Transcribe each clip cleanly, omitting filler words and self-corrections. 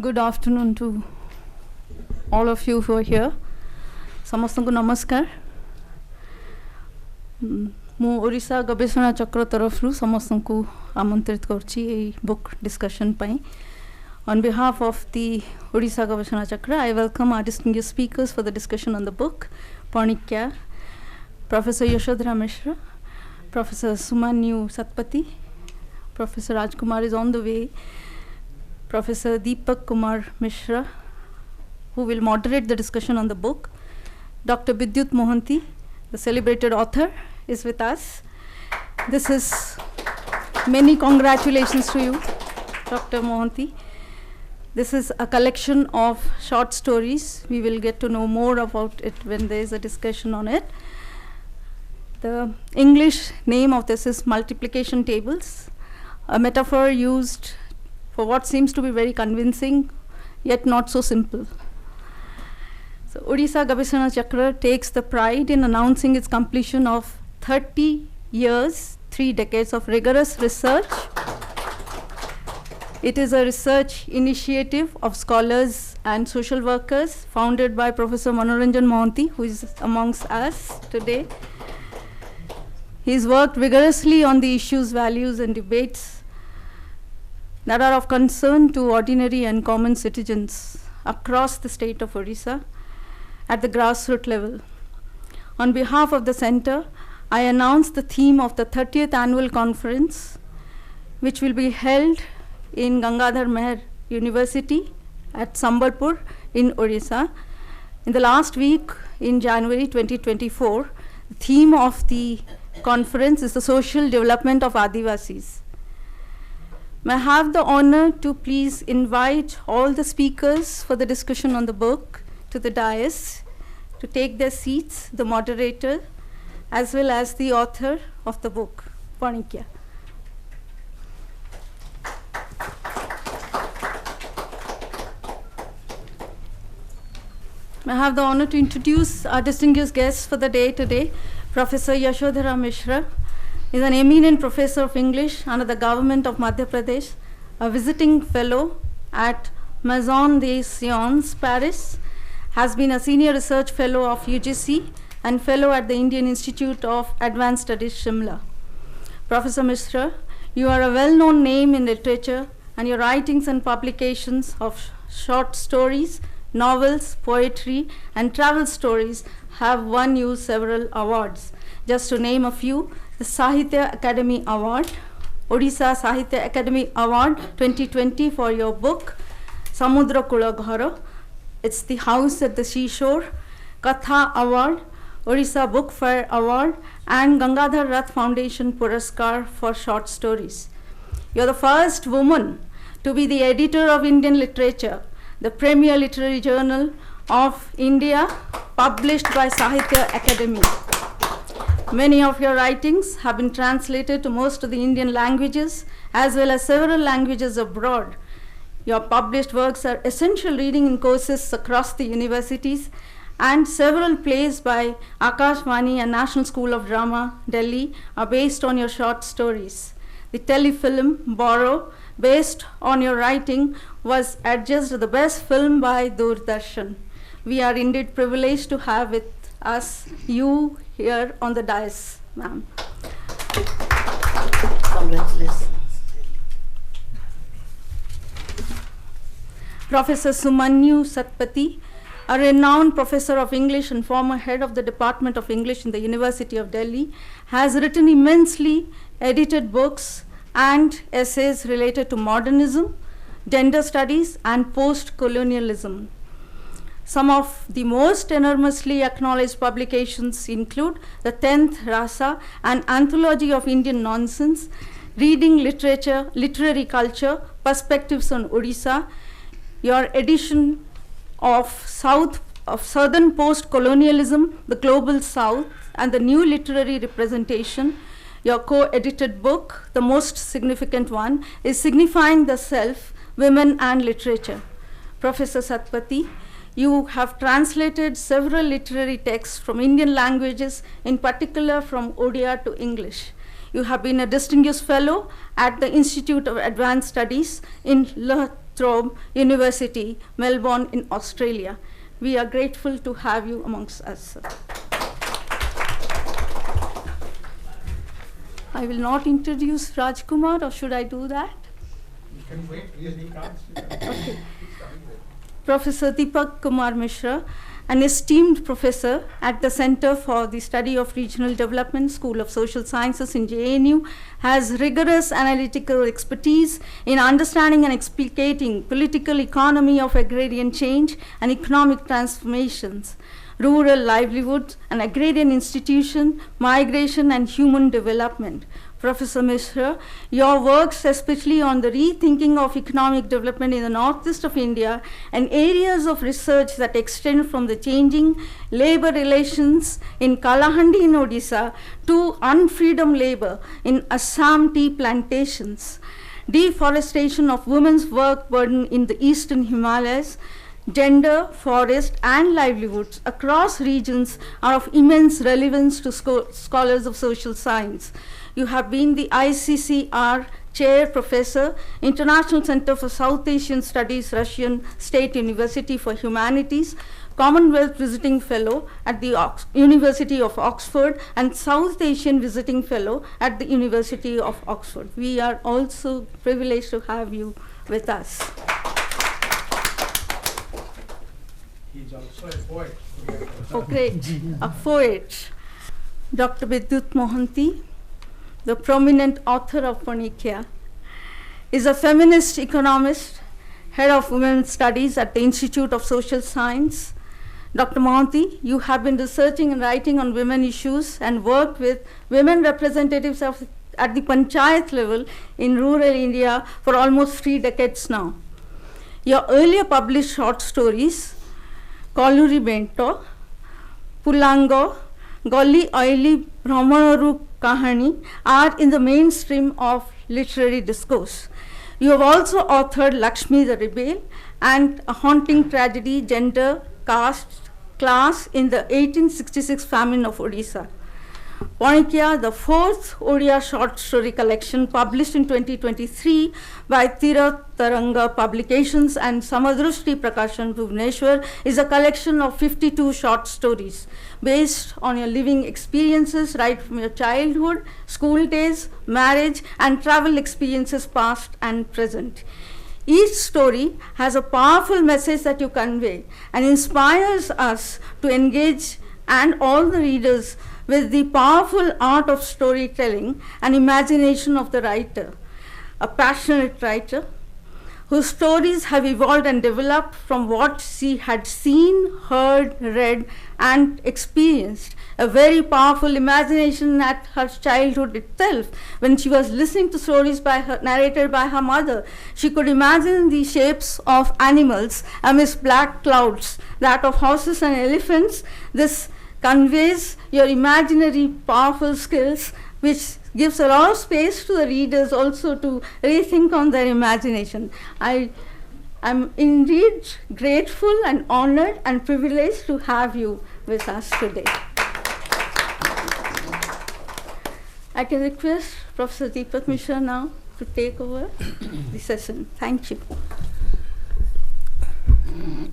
Good afternoon to all of you who are here. ସମସ୍ତଙ୍କୁ ନମସ୍କାର। ମୁଁ ଓଡ଼ିଶା ଗବେଷଣା ଚକ୍ର ତରଫରୁ ସମସ୍ତଙ୍କୁ ଆମନ୍ତ୍ରିତ କରୁଛି ଏହି ବୁକ୍ ଡିସ୍କସନ୍ ପାଇଁ। On behalf of the Odisha Gaveshana Chakra, I welcome our distinguished speakers for the discussion on the book, Panikia, Professor Yashodhara Mishra, Professor Sumanyu Satpathy, Professor Rajkumar is on the way, Professor Deepak Kumar Mishra, who will moderate the discussion on the book. Dr. Vidyut Mohanty, the celebrated author, is with us. This is many congratulations to you, Dr. Mohanty. This is a collection of short stories. We will get to know more about it when there is a discussion on it. The English name of this is Multiplication Tables, a metaphor used for what seems to be very convincing, yet not so simple. So Odisha Gaveshana Chakra takes the pride in announcing its completion of 30 years, 3 decades of rigorous research. It is a research initiative of scholars and social workers founded by Professor Manoranjan Mohanty, who is amongst us today. He's worked vigorously on the issues, values, and debates that are of concern to ordinary and common citizens across the state of Odisha at the grassroots level. On behalf of the Center, I announce the theme of the 30th annual conference, which will be held in Gangadhar Meher University at Sambalpur in Odisha. In the last week in January 2024, the theme of the conference is the social development of Adivasis. May I have the honor to please invite all the speakers for the discussion on the book to the dais to take their seats, the moderator, as well as the author of the book, Panikia. I have the honor to introduce our distinguished guests for the day today. Professor Yashodhara Mishra is an eminent professor of English under the government of Madhya Pradesh, a visiting fellow at Maison des Sciences, Paris, has been a senior research fellow of UGC and fellow at the Indian Institute of Advanced Studies, Shimla. Professor Mishra, you are a well-known name in literature, and your writings and publications of short stories, novels, poetry, and travel stories have won you several awards. Just to name a few, the Sahitya Academy Award, Odisha Sahitya Academy Award 2020 for your book, Samudra Kula Ghara, It's the House at the Seashore, Katha Award, Odisha Book Fair Award, and Gangadhar Rath Foundation Puraskar for short stories. You're the first woman to be the editor of Indian Literature, the premier literary journal of India, published by Sahitya Academy. Many of your writings have been translated to most of the Indian languages, as well as several languages abroad. Your published works are essential reading in courses across the universities, and several plays by Akashvani and National School of Drama, Delhi, are based on your short stories. The telefilm, Borrow, based on your writing, was adjudged the best film by Doordarshan. We are indeed privileged to have with us you here on the dais, ma'am. Congratulations. Professor Sumanyu Satpathy, a renowned professor of English and former head of the Department of English in the University of Delhi, has written immensely edited books and essays related to modernism, gender studies, and post-colonialism. Some of the most enormously acknowledged publications include the 10th Rasa, an anthology of Indian nonsense, reading literature, literary culture, perspectives on Odisha, your edition of Southern Post-Colonialism, the Global South, and the New Literary Representation. Your co-edited book, the most significant one, is Signifying the Self, Women and Literature. Professor Satpathy, you have translated several literary texts from Indian languages, in particular from Odia to English. You have been a distinguished fellow at the Institute of Advanced Studies in Throb University, Melbourne in Australia. We are grateful to have you amongst us, sir. I will not introduce Rajkumar, or should I do that? You can wait, please, he can't. Okay. Professor Deepak Kumar Mishra, an esteemed professor at the Center for the Study of Regional Development, School of Social Sciences in JNU, has rigorous analytical expertise in understanding and explicating political economy of agrarian change and economic transformations, rural livelihoods and agrarian institution, migration and human development. Professor Mishra, your works, especially on the rethinking of economic development in the northeast of India and areas of research that extend from the changing labor relations in Kalahandi in Odisha to unfreedom labor in Assam tea plantations, deforestation of women's work burden in the eastern Himalayas, gender, forest, and livelihoods across regions are of immense relevance to scholars of social science. You have been the ICCR Chair Professor, International Center for South Asian Studies, Russian State University for Humanities, Commonwealth Visiting Fellow at the University of Oxford, and South Asian Visiting Fellow at the University of Oxford. We are also privileged to have you with us. He's also a poet. Oh, great. A poet. Dr. Vidyut Mohanty, the prominent author of Panikia, is a feminist economist, head of women's studies at the Institute of Social Science. Dr. Mohanty, you have been researching and writing on women issues and worked with women representatives at the panchayat level in rural India for almost 3 decades now. Your earlier published short stories, Kaluri Bento, Pulango, Goli Oili Brahmanaru Kahani, are in the mainstream of literary discourse. You have also authored Lakshmi the Rebel and A Haunting Tragedy, Gender, Caste, Class in the 1866 Famine of Odisha. Panikia, the 4th Odia short story collection published in 2023 by Tira Taranga Publications and Samadrushti Prakashan Bhubaneswar, is a collection of 52 short stories based on your living experiences right from your childhood, school days, marriage, and travel experiences past and present. Each story has a powerful message that you convey and inspires us to engage and all the readers with the powerful art of storytelling and imagination of the writer, a passionate writer whose stories have evolved and developed from what she had seen, heard, read, and experienced. A very powerful imagination at her childhood itself. When she was listening to stories narrated by her mother, she could imagine the shapes of animals amidst black clouds, that of horses and elephants. This conveys your imaginary powerful skills, which gives a lot of space to the readers also to rethink on their imagination. I am indeed grateful and honored and privileged to have you with us today. I can request Professor Deepak Mishra now to take over the session. Thank you.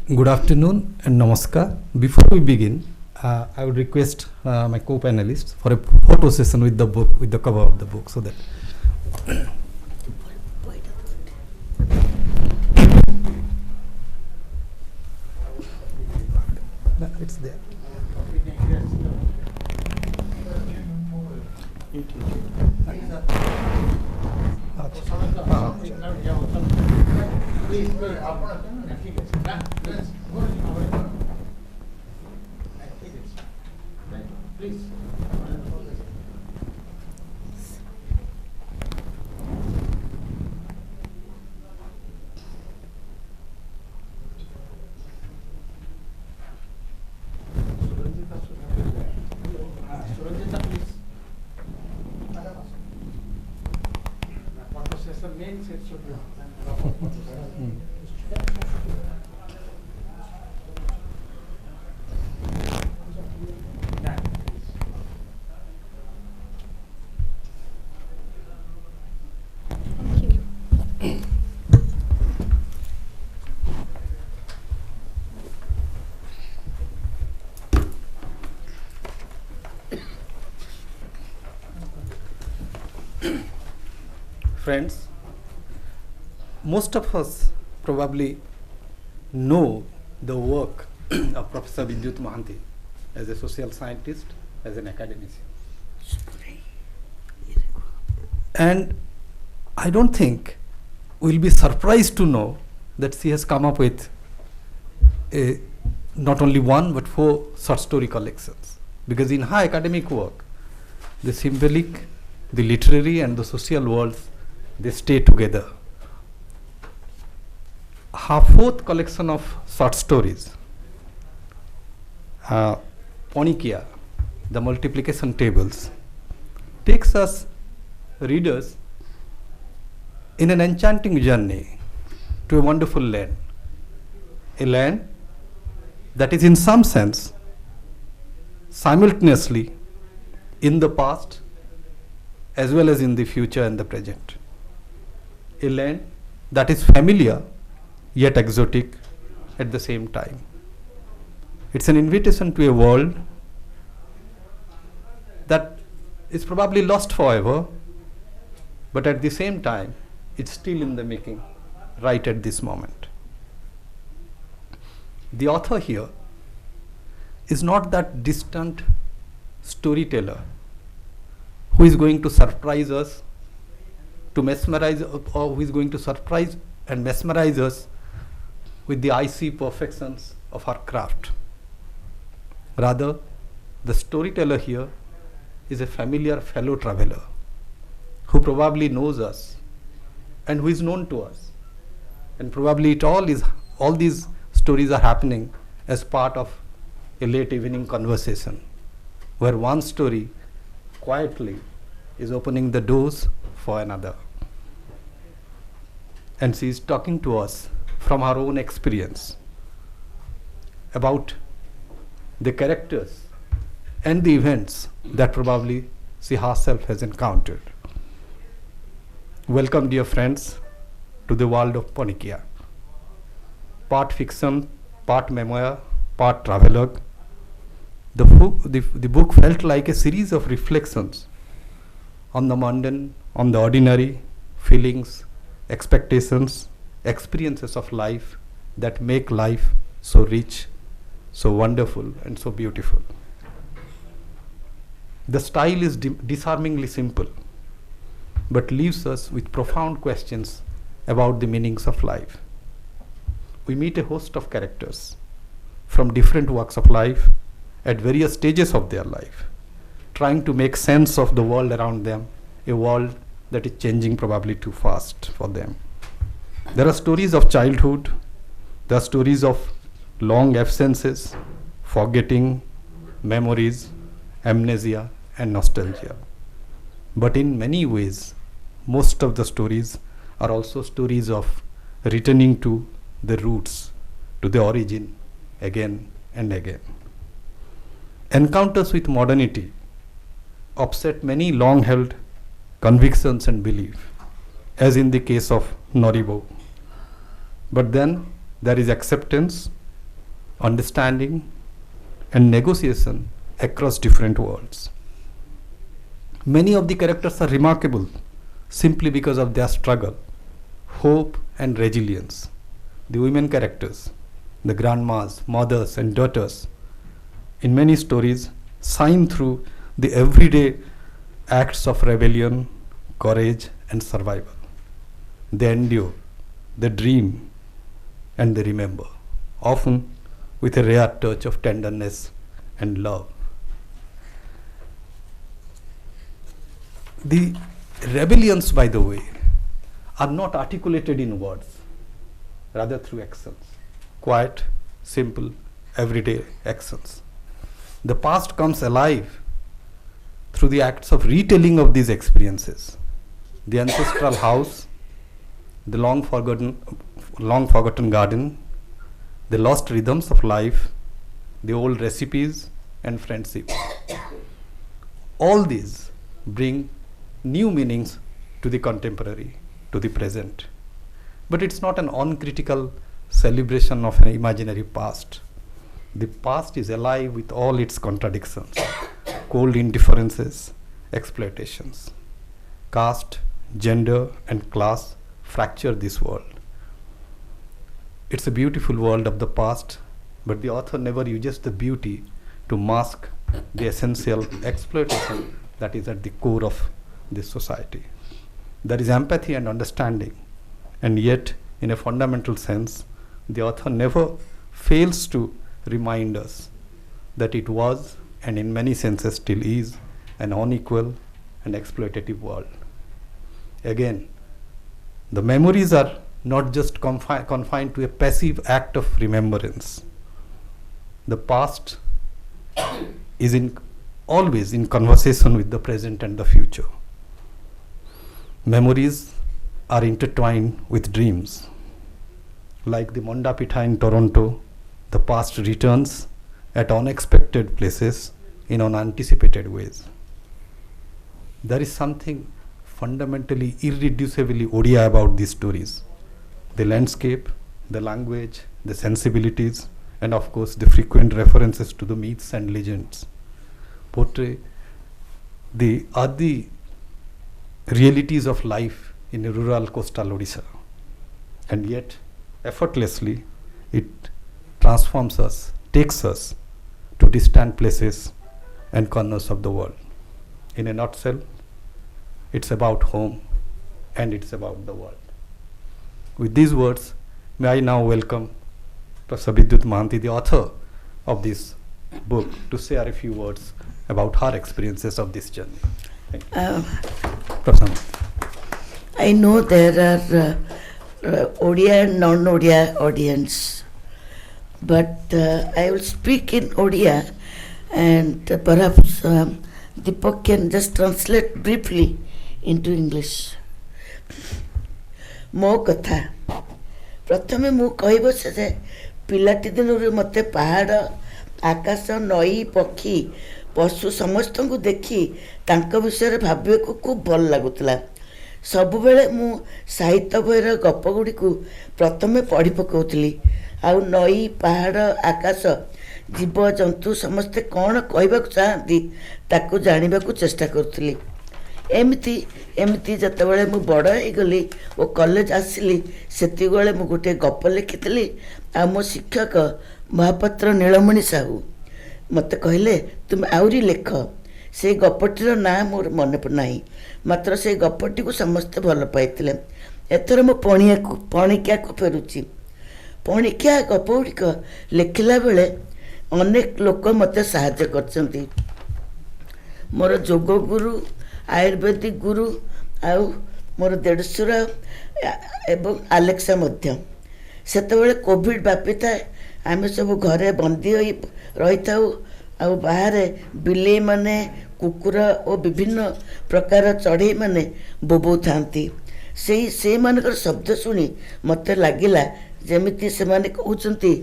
Good afternoon and namaskar. Before we begin, I would request my co-panelists for a photo session with the book, with the cover of the book, so that it's there. Please. friends, most of us probably know the work of Professor Vidyut Mohanty as a social scientist, as an academician. And I don't think we'll be surprised to know that she has come up with not only one but 4 short story collections. Because in her academic work, the symbolic, the literary and the social worlds, they stay together. Her 4th collection of short stories, Panikia, the multiplication tables, takes us readers in an enchanting journey to a wonderful land. A land that is in some sense simultaneously in the past as well as in the future and the present. A land that is familiar yet exotic at the same time. It's an invitation to a world that is probably lost forever, but at the same time, it's still in the making right at this moment. The author here is not that distant storyteller who is going to surprise us, to mesmerize, or who is going to surprise and mesmerize us with the icy perfections of her craft. Rather, the storyteller here is a familiar fellow traveler who probably knows us and who is known to us. And probably all these stories are happening as part of a late evening conversation where one story quietly is opening the doors for another. And she is talking to us from her own experience about the characters and the events that probably she herself has encountered. Welcome, dear friends, to the world of Panikia. Part fiction, part memoir, part travelogue. The book felt like a series of reflections on the mundane, on the ordinary, feelings, expectations, experiences of life that make life so rich, so wonderful and so beautiful. The style is disarmingly simple, but leaves us with profound questions about the meanings of life. We meet a host of characters from different walks of life at various stages of their life, trying to make sense of the world around them, a world that is changing probably too fast for them. There are stories of childhood, there are stories of long absences, forgetting, memories, amnesia, and nostalgia. But in many ways, most of the stories are also stories of returning to the roots, to the origin, again and again. Encounters with modernity upset many long-held convictions and beliefs, as in the case of Noribo. But then there is acceptance, understanding, and negotiation across different worlds. Many of the characters are remarkable simply because of their struggle, hope, and resilience. The women characters, the grandmas, mothers, and daughters, in many stories, shine through the everyday acts of rebellion, courage, and survival. They endure, they dream, and they remember, often with a rare touch of tenderness and love. The rebellions, by the way, are not articulated in words, rather through actions. Quiet, simple, everyday actions. The past comes alive through the acts of retelling of these experiences. The ancestral house, the long forgotten garden, the lost rhythms of life, the old recipes and friendships. All these bring new meanings to the contemporary, to the present. But it's not an uncritical celebration of an imaginary past. The past is alive with all its contradictions, cold indifferences, exploitations. Caste, gender, and class fracture this world. It's a beautiful world of the past, but the author never uses the beauty to mask the essential exploitation that is at the core of this society. There is empathy and understanding, and yet, in a fundamental sense, the author never fails to remind us that it was, and in many senses still is, an unequal and exploitative world. Again, the memories are not just confined to a passive act of remembrance. The past is always in conversation with the present and the future. Memories are intertwined with dreams. Like the Mondapitha in Toronto, the past returns at unexpected places in unanticipated ways. There is something fundamentally irreducibly Odia about these stories. The landscape, the language, the sensibilities, and of course the frequent references to the myths and legends portray the realities of life in a rural coastal Odisha. And yet, effortlessly, it transforms us, takes us to distant places and corners of the world. In a nutshell, it's about home and it's about the world. With these words, may I now welcome Professor Vidyut Mahanti, the author of this book, to share a few words about her experiences of this journey. Thank you. Professor. I know there are Odia and non-Odia audience, but I will speak in Odia, and perhaps Deepak can just translate briefly into English. ମୋ କଥା ପ୍ରଥମେ ମୁଁ କହି ବସେ ଯେ ପିଲାଟି ଦିନରୁ ମୋତେ ପାହାଡ଼, ଆକାଶ, ନଈ, ପକ୍ଷୀ, ପଶୁ ସମସ୍ତଙ୍କୁ ଦେଖି ତାଙ୍କ ବିଷୟରେ ଭାବିବାକୁ ଖୁବ୍ ଭଲ ଲାଗୁଥିଲା। ସବୁବେଳେ ମୁଁ ସାହିତ୍ୟ ବହିର ଗପ ଗୁଡ଼ିକୁ ପ୍ରଥମେ ପଢ଼ି ପକାଉଥିଲି, ଆଉ ନଈ, ପାହାଡ଼, ଆକାଶ, ଜୀବଜନ୍ତୁ ସମସ୍ତେ କ'ଣ କହିବାକୁ ଚାହାନ୍ତି ତାକୁ ଜାଣିବାକୁ ଚେଷ୍ଟା କରୁଥିଲି। ଏମିତି ଯେତେବେଳେ ମୁଁ ବଡ଼ ହେଇଗଲି ଓ କଲେଜ ଆସିଲି, ସେତିକିବେଳେ ମୁଁ ଗୋଟିଏ ଗପ ଲେଖିଥିଲି, ଆଉ ମୋ ଶିକ୍ଷକ ମହାପାତ୍ର ନୀଳମଣି ସାହୁ ମୋତେ କହିଲେ ତୁମେ ଆହୁରି ଲେଖ। ସେଇ ଗପଟିର ନାଁ ମୋର ମନେ ନାହିଁ, ମାତ୍ର ସେଇ ଗପଟିକୁ ସମସ୍ତେ ଭଲ ପାଇଥିଲେ। ଏଥର ମୁଁ ପଣିକିଆକୁ ଫେରୁଛି। ପଣିକିଆ ଗପ ଗୁଡ଼ିକ ଲେଖିଲା ବେଳେ ଅନେକ ଲୋକ ମୋତେ ସାହାଯ୍ୟ କରିଛନ୍ତି। ମୋର ଯୋଗ ଗୁରୁ, ଆୟୁର୍ବେଦିକ ଗୁରୁ, ଆଉ ମୋର ଦେଢ଼ଶୁର ଏବଂ ଆଲେକ୍ସା ମଧ୍ୟ। ସେତେବେଳେ କୋଭିଡ଼ ବ୍ୟାପିଥାଏ, ଆମେ ସବୁ ଘରେ ବନ୍ଦୀ ହୋଇ ରହିଥାଉ, ଆଉ ବାହାରେ ବିଲେଇମାନେ, କୁକୁର ଓ ବିଭିନ୍ନ ପ୍ରକାର ଚଢ଼େଇମାନେ ବୋବଉଥାନ୍ତି। ସେଇମାନଙ୍କର ଶବ୍ଦ ଶୁଣି ମୋତେ ଲାଗିଲା ଯେମିତି ସେମାନେ କହୁଛନ୍ତି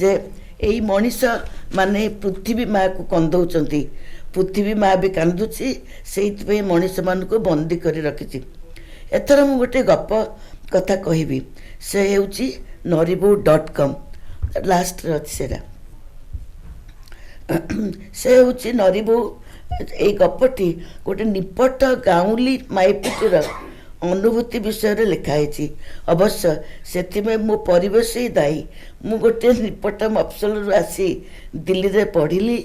ଯେ ଏଇ ମଣିଷ ମାନେ ପୃଥିବୀ ମାଆକୁ କନ୍ଦଉଛନ୍ତି, ପୃଥିବୀ ମାଆ ବି କାନ୍ଦୁଛି, ସେଇଥିପାଇଁ ମଣିଷମାନଙ୍କୁ ବନ୍ଦୀ କରି ରଖିଛି। ଏଥର ମୁଁ ଗୋଟେ ଗପ କଥା କହିବି, ସେ ହେଉଛି noribow.com, ଲାଷ୍ଟରେ ଅଛି ସେଇଟା। ସେ ହେଉଛି ନରିବୋଉ। ଏଇ ଗପଟି ଗୋଟେ ନିପଟ ଗାଉଁଲି ମାଇପିଟିର ଅନୁଭୂତି ବିଷୟରେ ଲେଖା ହେଇଛି। ଅବଶ୍ୟ ସେଥିପାଇଁ ମୋ ପରିବେଶ ହିଁ ଦାୟୀ। ମୁଁ ଗୋଟିଏ ନିପଟ ମଫସଲରୁ ଆସି ଦିଲ୍ଲୀରେ ପଢ଼ିଲି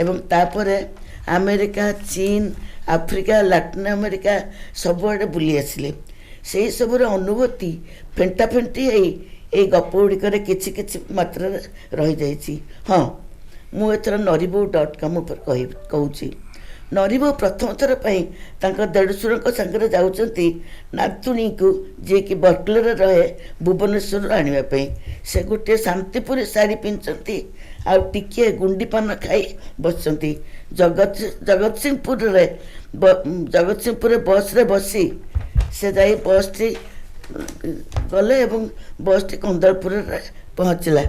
ଏବଂ ତାପରେ ଆମେରିକା, ଚୀନ, ଆଫ୍ରିକା, ଲାଟିନ୍ ଆମେରିକା ସବୁଆଡ଼େ ବୁଲି ଆସିଲି। ସେହି ସବୁର ଅନୁଭୂତି ଫେଣ୍ଟା ଫେଣ୍ଟି ହେଇ ଏଇ ଗପ ଗୁଡ଼ିକରେ କିଛି କିଛି ମାତ୍ରାରେ ରହିଯାଇଛି। ହଁ, ମୁଁ ଏଥର noribow.com ଉପରେ କହୁଛି। ନରିବୋଉ ପ୍ରଥମ ଥର ପାଇଁ ତାଙ୍କ ଦେଢ଼ଶୁରଙ୍କ ସାଙ୍ଗରେ ଯାଉଛନ୍ତି ନାତୁଣୀକୁ, ଯିଏକି ବର୍କଲେରେ ରହେ, ଭୁବନେଶ୍ୱରରୁ ଆଣିବା ପାଇଁ। ସେ ଗୋଟିଏ ଶାନ୍ତିପୁରୀ ଶାଢ଼ୀ ପିନ୍ଧିଛନ୍ତି ଆଉ ଟିକିଏ ଗୁଣ୍ଡିପାନ ଖାଇ ବସିଛନ୍ତି। ଜଗତସିଂହପୁରରେ ବସ୍ରେ ବସି ସେ ଯାଇ ବସ୍ଟି ଗଲେ ଏବଂ ବସ୍ଟି କନ୍ଦରପୁରରେ ପହଞ୍ଚିଲା।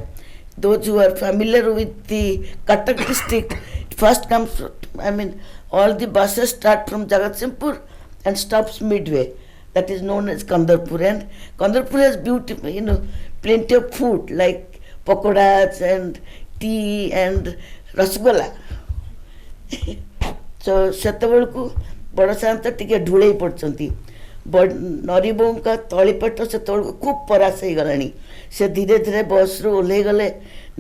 Those who are familiar with the Cuttack district, first comes, all the buses start from Jagatsinghpur and stops midway. That is known as Kandarpur. And Kandarpur has beautiful, plenty of food like pakoras and tea and rasgulla. So ସେତେବେଳକୁ ବଡ଼ ସାନ୍ତ ଟିକେ ଢୁଳେଇ ପଡ଼ିଛନ୍ତି। ନରିବଉଙ୍କ ତଳିପଟ ସେତେବେଳକୁ ଖୁବ୍ ପରାସ ହେଇଗଲାଣି। ସେ ଧୀରେ ଧୀରେ ବସ୍ରୁ ଓହ୍ଲେଇ ଗଲେ,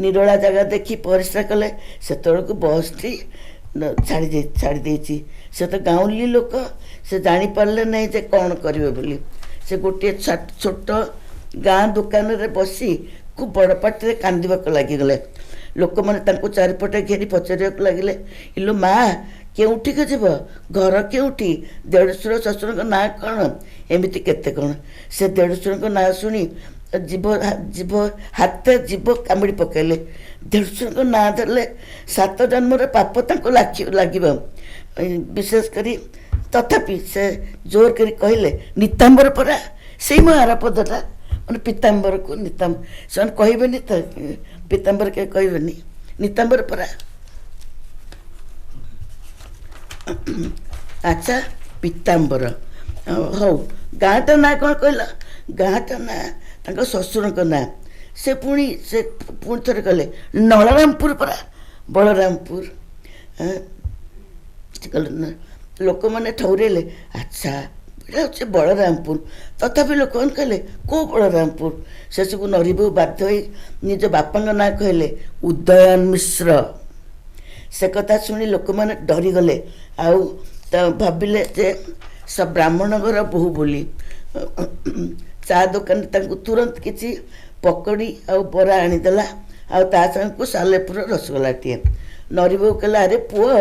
ନିରୋଳା ଜାଗା ଦେଖି ପରିସ୍ରା କଲେ। ସେତେବେଳକୁ ବସ୍ଟି ଛାଡ଼ି ଦେଇଛି। ସେ ତ ଗାଉଁଲି ଲୋକ, ସେ ଜାଣିପାରିଲେ ନାହିଁ ଯେ କ'ଣ କରିବେ ବୋଲି। ସେ ଗୋଟିଏ ଛୋଟ ଗାଁ ଦୋକାନରେ ବସି ଖୁବ୍ ବଡ଼ ପାଟିରେ କାନ୍ଦିବାକୁ ଲାଗିଗଲେ। ଲୋକମାନେ ତାଙ୍କୁ ଚାରିପଟେ ଘେରି ପଚାରିବାକୁ ଲାଗିଲେ, ଇଲୋ ମା, କେଉଁଠିକି ଯିବ, ଘର କେଉଁଠି, ଦେଢ଼ଶୁର ଶ୍ୱଶୁରଙ୍କ ନାଁ କ'ଣ, ଏମିତି କେତେ କ'ଣ। ସେ ଦେଢ଼ଶୁରଙ୍କ ନାଁ ଶୁଣି ହାତ ଜୀବ କାମୁଡ଼ି ପକାଇଲେ। ଦେଢ଼ଶୁରଙ୍କ ନାଁ ଧରିଲେ 7 ଜନ୍ମର ପାପ ତାଙ୍କୁ ଲାଗିବ। ବିଶେଷ କରି ତଥାପି ସେ ଜୋର କରି କହିଲେ, ନିତାମ୍ବର ପରା, ସେଇ ମୋ ଆରପଦଟା, ମାନେ ପିତାମ୍ବରକୁ ସେମାନେ କହିବେନି ତ, ପିତାମ୍ବର କେହି କହିବେନି, ନିତାମ୍ବର ପରା। ଆଚ୍ଛା, ପିତାମ୍ବର, ହଉ। ଗାଁଟା ନାଁ କ'ଣ କହିଲ? ଗାଁଟା ନାଁ ତାଙ୍କ ଶ୍ୱଶୁରଙ୍କ ନାଁ। ସେ ପୁଣି ଥରେ କହିଲେ, ନଳରାମପୁର ପରା, ବଳରାମପୁର। ଲୋକମାନେ ଠଉରେଇଲେ, ଆଚ୍ଛା ଏଇଟା ହେଉଛି ବଳରାମପୁର। ତଥାପି ଲୋକମାନେ କହିଲେ, କେଉଁ ବଳରାମପୁର? ଶେଷକୁ ନରିବୋଉ ବାଧ୍ୟ ହୋଇ ନିଜ ବାପାଙ୍କ ନାଁ କହିଲେ, ଉଦୟନ ମିଶ୍ର। ସେ କଥା ଶୁଣି ଲୋକମାନେ ଡରିଗଲେ, ଆଉ ଭାବିଲେ ଯେ ବ୍ରାହ୍ମଣ ଘର ବୋହୂ ବୋଲି। ଚା ଦୋକାନରେ ତାଙ୍କୁ ତୁରନ୍ତ କିଛି ପକୋଡ଼ି ଆଉ ବରା ଆଣିଦେଲା, ଆଉ ତା ସାଙ୍ଗକୁ ସାଲେପୁର ରସଗୋଲାଟିଏ। ନରିବୋଉ କହିଲା, ଆରେ ପୁଅ,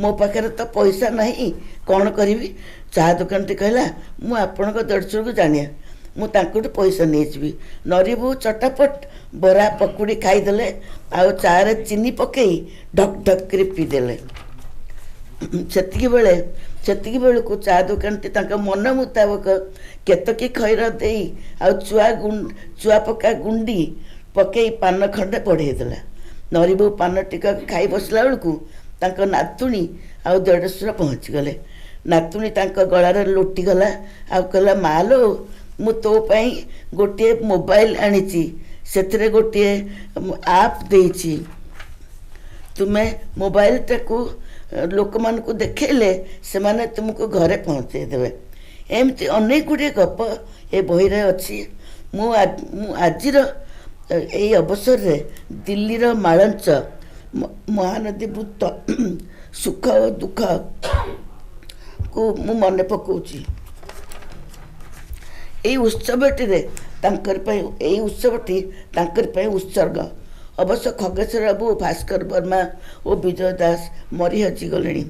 ମୋ ପାଖରେ ତ ପଇସା ନାହିଁ, କ'ଣ କରିବି? ଚାହା ଦୋକାନଟି କହିଲା, ମୁଁ ଆପଣଙ୍କ ଦେଢ଼ଶୁରକୁ ଜାଣିଆ, ମୁଁ ତାଙ୍କଠୁ ପଇସା ନେଇଯିବି। ନରିବୋଉ ଚଟାପଟ ବରା ପକୁଡ଼ି ଖାଇଦେଲେ, ଆଉ ଚାରେ ଚିନି ପକେଇ ଢକ୍ ଢକ୍ କରି ପିଇଦେଲେ। ସେତିକି ବେଳକୁ ଚା ଦୋକାନଟି ତାଙ୍କ ମନ ମୁତାବକ କେତକୀ ଖଇର ଦେଇ ଆଉ ଚୁଆ ପକା ଗୁଣ୍ଡି ପକେଇ ପାନ ଖଣ୍ଡେ ବଢ଼େଇ ଦେଲା। ନରିବୋଉ ପାନ ଟିକ ଖାଇ ବସିଲା ବେଳକୁ ତାଙ୍କ ନାତୁଣୀ ଆଉ ଦେଢ଼ଶୁର ପହଞ୍ଚିଗଲେ। ନାତୁଣୀ ତାଙ୍କ ଗଳାରେ ଲୋଟିଗଲା, ଆଉ କହିଲା, ମା ଲୋ, ମୁଁ ତୋ ପାଇଁ ଗୋଟିଏ ମୋବାଇଲ ଆଣିଛି, ସେଥିରେ ଗୋଟିଏ ଆପ୍ ଦେଇଛି, ତୁମେ ମୋବାଇଲଟାକୁ ଲୋକମାନଙ୍କୁ ଦେଖେଇଲେ ସେମାନେ ତୁମକୁ ଘରେ ପହଞ୍ଚେଇ ଦେବେ। ଏମିତି ଅନେକ ଗୁଡ଼ିଏ ଗପ ଏ ବହିରେ ଅଛି। ମୁଁ ଆଜିର ଏଇ ଅବସରରେ ଦିଲ୍ଲୀର ମାଳଞ୍ଚ ମହାନଦୀ ବୃତ୍ତ ସୁଖ ଓ ଦୁଃଖକୁ ମୁଁ ମନେ ପକାଉଛି। ଏଇ ଉତ୍ସବଟି ତାଙ୍କରି ପାଇଁ ଉତ୍ସର୍ଗ। ଅବଶ୍ୟ ଖଗେଶ୍ୱର ବାବୁ, ଭାସ୍କର ବର୍ମା ଓ ବିଜୟ ଦାସ ମରି ହଜିଗଲେଣି।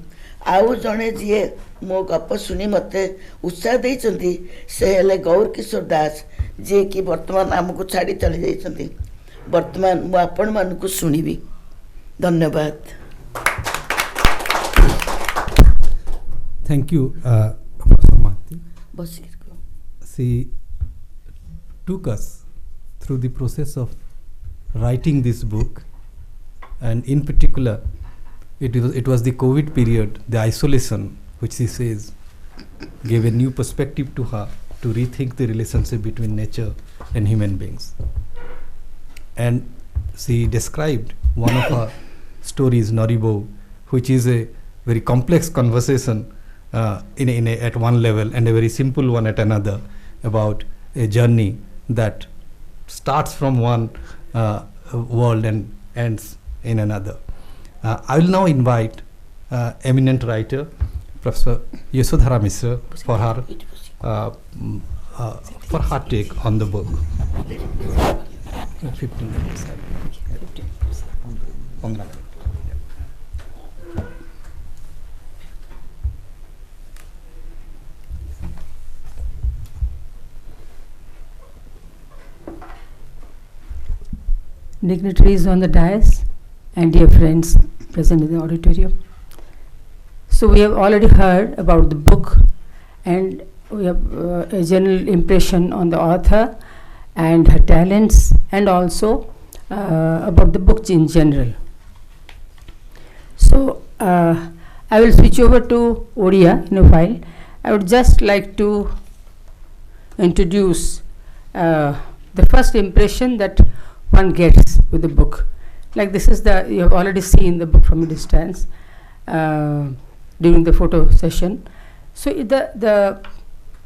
ଆଉ ଜଣେ ଯିଏ ମୋ ଗପ ଶୁଣି ମୋତେ ଉତ୍ସାହ ଦେଇଛନ୍ତି, ସେ ହେଲେ ଗୌର କିଶୋର ଦାସ, ଯିଏକି ବର୍ତ୍ତମାନ ଆମକୁ ଛାଡ଼ି ଚାଲିଯାଇଛନ୍ତି। ବର୍ତ୍ତମାନ ମୁଁ ଆପଣମାନଙ୍କୁ ଶୁଣିବି। ଧନ୍ୟବାଦ। Thank you, Professor Mahati. She took us through the process of writing this book, and in particular, it was the COVID period, the isolation, which she says gave a new perspective to her to rethink the relationship between nature and human beings. And she described one of her stories, Noribou, which is a very complex conversation at one level and a very simple one at another, about a journey that starts from one world and ends in another. I will now invite eminent writer Professor Yashodhara Mishra for her take on the book. 15 minutes. Dignitaries on the dais and dear friends present in the auditorium. So we have already heard about the book, and we have a general impression on the author and her talents, and also about the book in general. So I will switch over to Odia in a while. I would just like to introduce the first impression that one gets with the book. Like this is you have already seen the book from a distance during the photo session. So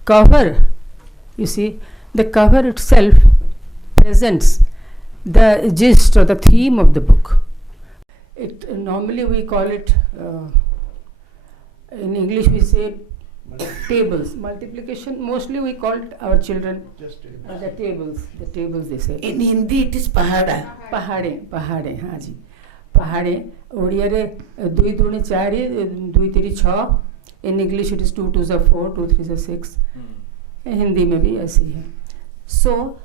cover, you see, the cover itself presents the gist or the theme of the book. It normally we call it, in English we say tables, multiplication. Mostly we called our children Just the tables they say. In Hindi it is pahada. पहाड़े हाँ जी पहाड़े ओडिया रे 2 दूनी 4 2 3 6 in English it is 2 2s are 4 2 3s are 6 Hindi में भी ऐसे ही है. So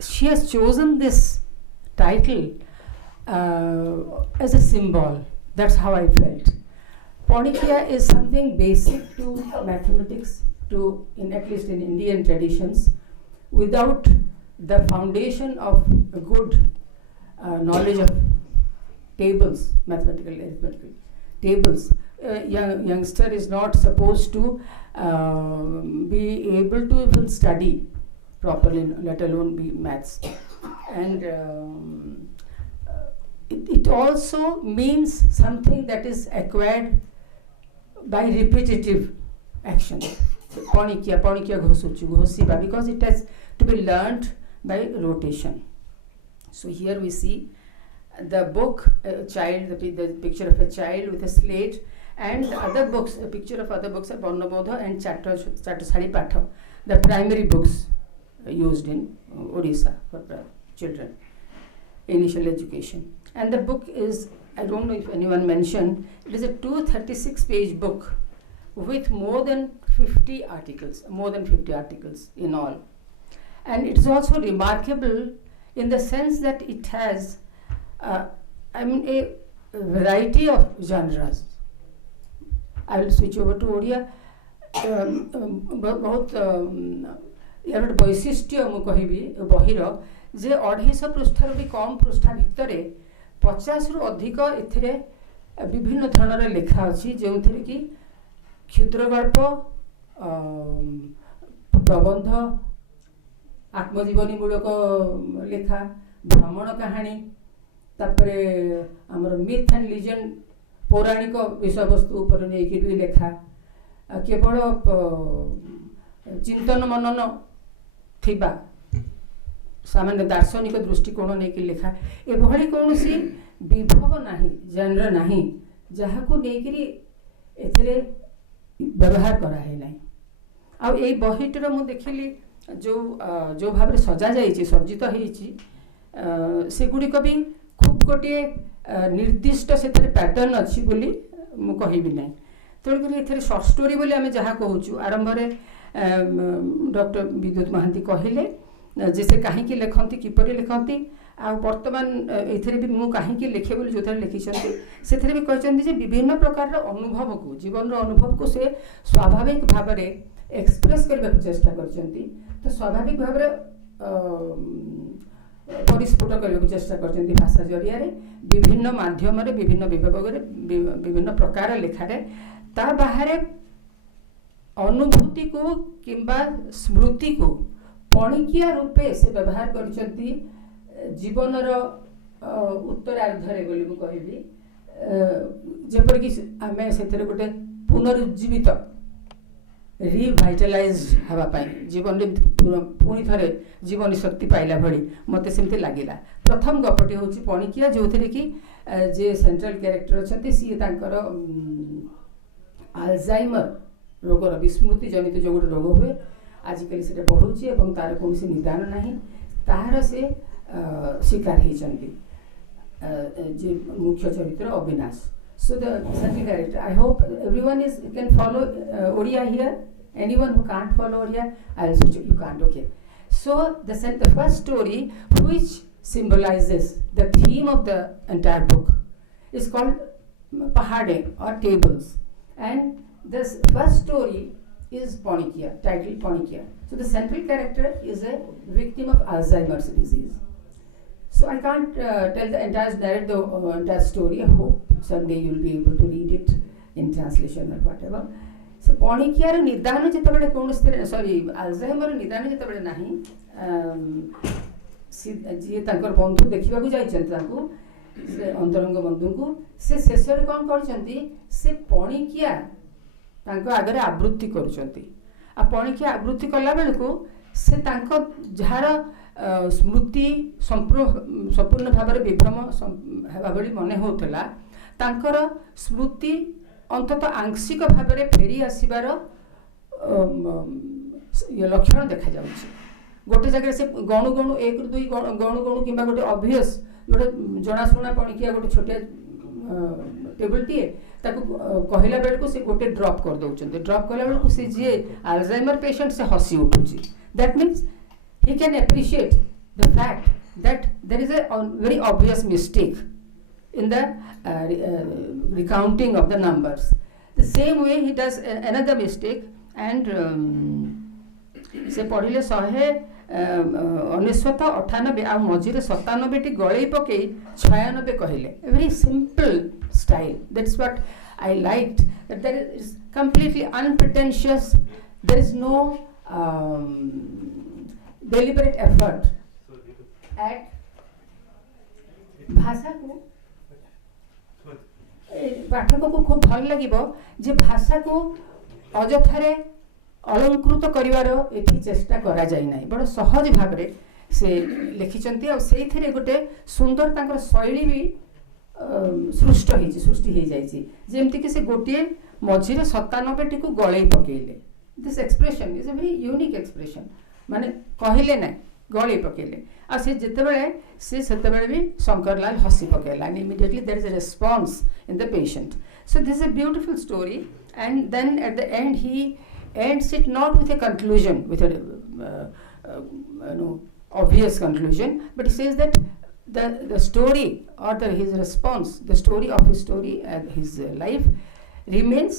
she has chosen this title as a symbol. That's how I felt. Panikia is something basic to mathematics, at least in Indian traditions. Without the foundation of a good knowledge of tables, mathematical, arithmetical tables, youngster is not supposed to be able to even study properly, let alone be maths. And it also means something that is acquired by repetitive action. Panikia ghosuchu, ghosiba, because it has to be learnt by rotation. So here we see the book, a child, the picture of a child with a slate, and other books, a picture of other books are Barnabodha and Chatusari Patha, the primary books used in Odisha for children, initial education. And the book is, I don't know if anyone mentioned, it is a 236-page book with more than 50 articles in all. And it is also remarkable in the sense that it has a variety of genres. I will switch over to Odia. बहुत यार वैशिष्ट्य मु कहबी बहिर जे 250 पृष्ठार भी कम पृष्ठा भितर 50 रु अधिक एथिरे विभिन्न धरणर लेखा अछि जेउथिरे कि क्षुद्र गल्प प्रबंध आत्मजीवनी मूलक लेखा भ्रमण कहानी तापरे हमर मिथ एंड लिजेंड पौराणिक विषय वस्तु ऊपर नेकी भी लेखा केवल चिंतन मनन थिबा सामान्य दार्शनिक दृष्टिकोण नेकी लेखा एभली कौनसी विभव नाही जनर नाही जहाको नेकी एथिरे व्यवहार करा है नाही आ एई बहिटर मु देखिली जो भाव सजा जाइए सज्जित हो से गुड़िक भी खूब गोटे निर्दिष्ट से पैटर्न अच्छी बोली मु कहबी ना तेणुक ए सर्ट स्टोरी बोली आम जहाँ कहूँ आरंभ डॉक्टर विद्युत महांती कहले जे से कहीं लिखती किपर लिखती आ बर्तमान एथिरे भी मु कहीं लिखे बोली जो लिखिं से भी कहते विभिन्न प्रकार अनुभव को जीवन अनुभव को से स्वाभाविक भाव में एक्सप्रेस करने को चेष्टा करछंती तो स्वाभाविक भाव परिस्फुट करने को चेष्टा करछंती भाषा जरिया रे विभिन्न माध्यम रे विभिन्न विभाग रे विभिन्न प्रकार लेखारे ता बाहरे अनुभूति को किंबा स्मृति को पणिकिया रूपे से व्यवहार करछंती जीवनर उत्तरार्धरे बोली मु कहबी जेपर कि आमे सेथरे गोटे पुनरुज्जीवित रिवाइटलाइज्ड हवा पाई जीवन पुणी थे जीवन शक्ति पाइला भली मते सेमती लागिला. प्रथम गपटी होची पणिकिया जो थे कि जे सेंट्रल कैरेक्टर अच्छा सी तांकर अल्जाइमर रोगर विस्मृति जनित जो गोटे रोग हुए आजिकल से बढ़ुची और तार कौन निदान ना तार से शिकार होती जे मुख्य चरित्र Avinash. So the central character, I hope everyone can follow Odia here. Anyone who can't follow Odia, I'll switch you can't, okay. So the first story which symbolizes the theme of the entire book is called Pahade or Tables. And this first story is Panikia, titled Panikia. So the central character is a victim of Alzheimer's disease. So I can't tell the narrate the entire story. I hope someday you'll be able to read it in translation or whatever. So Panikiar निदान जेतबेले कोनोसी sorry Alzheimer निदान जेतबेले नाही जे तांकर बंधु देखिबा को जाइछन तांको से अंतरंग बंधु को से शेषरे कोन करछंती से पणिकिया तांको आगरे आवृत्ति करछंती आ पणिकिया आवृत्ति कला बेलू से तांको जार स्मृति संपूर्ण भाव में विभ्रम हेबा भली मने होतला तांकर स्मृति अंतत आंशिक भाव में फेरी आसबार लक्षण देखा जाउछि गोटे जगह से गणु गणु 1 ରୁ 2 गणु गणु किंबा गोटे ऑब्वियस गोटे जनाशुना पणिकिया गोटे छोटे टेबल टीए कहला बेलू से गोटे ड्रॉप कर दौरान ड्रॉप कला बेलू से जी अल्जाइमर पेशेंट से हसी उठुची that means he can appreciate the fact that there is a very obvious mistake in the recounting of the numbers. The same way he does another mistake and se पढ़िले 199 98 आ मझिरे 97 टी गळई पकई 96 कहिले very simple style. That's what I liked, that there is completely unpretentious, there is no deliberate effort at भाषा को पाठक को खूब भल लगिबो जे भाषा को अजथारे अलंकृत करिवार एथि चेष्टा करा जाय नै बड़ सहज भाव रे से लिखिचंती और सेइथिरे गोटे सुंदर तांकर शैली भी सृष्टि हे जायछि जेमति कि से गोटे मझिरे 97 टी को गळई पकेले. This expression is a very unique expression माने कहले ना गले पकेले आ से जेतेबेले से सेतेबेले भी शंकरलाल हसी पकेला and immediately there is a response in the patient. So this is a beautiful story and then at the end he ends it not with a conclusion, with a obvious conclusion, but he says that the story or his response, the story of his story and his life remains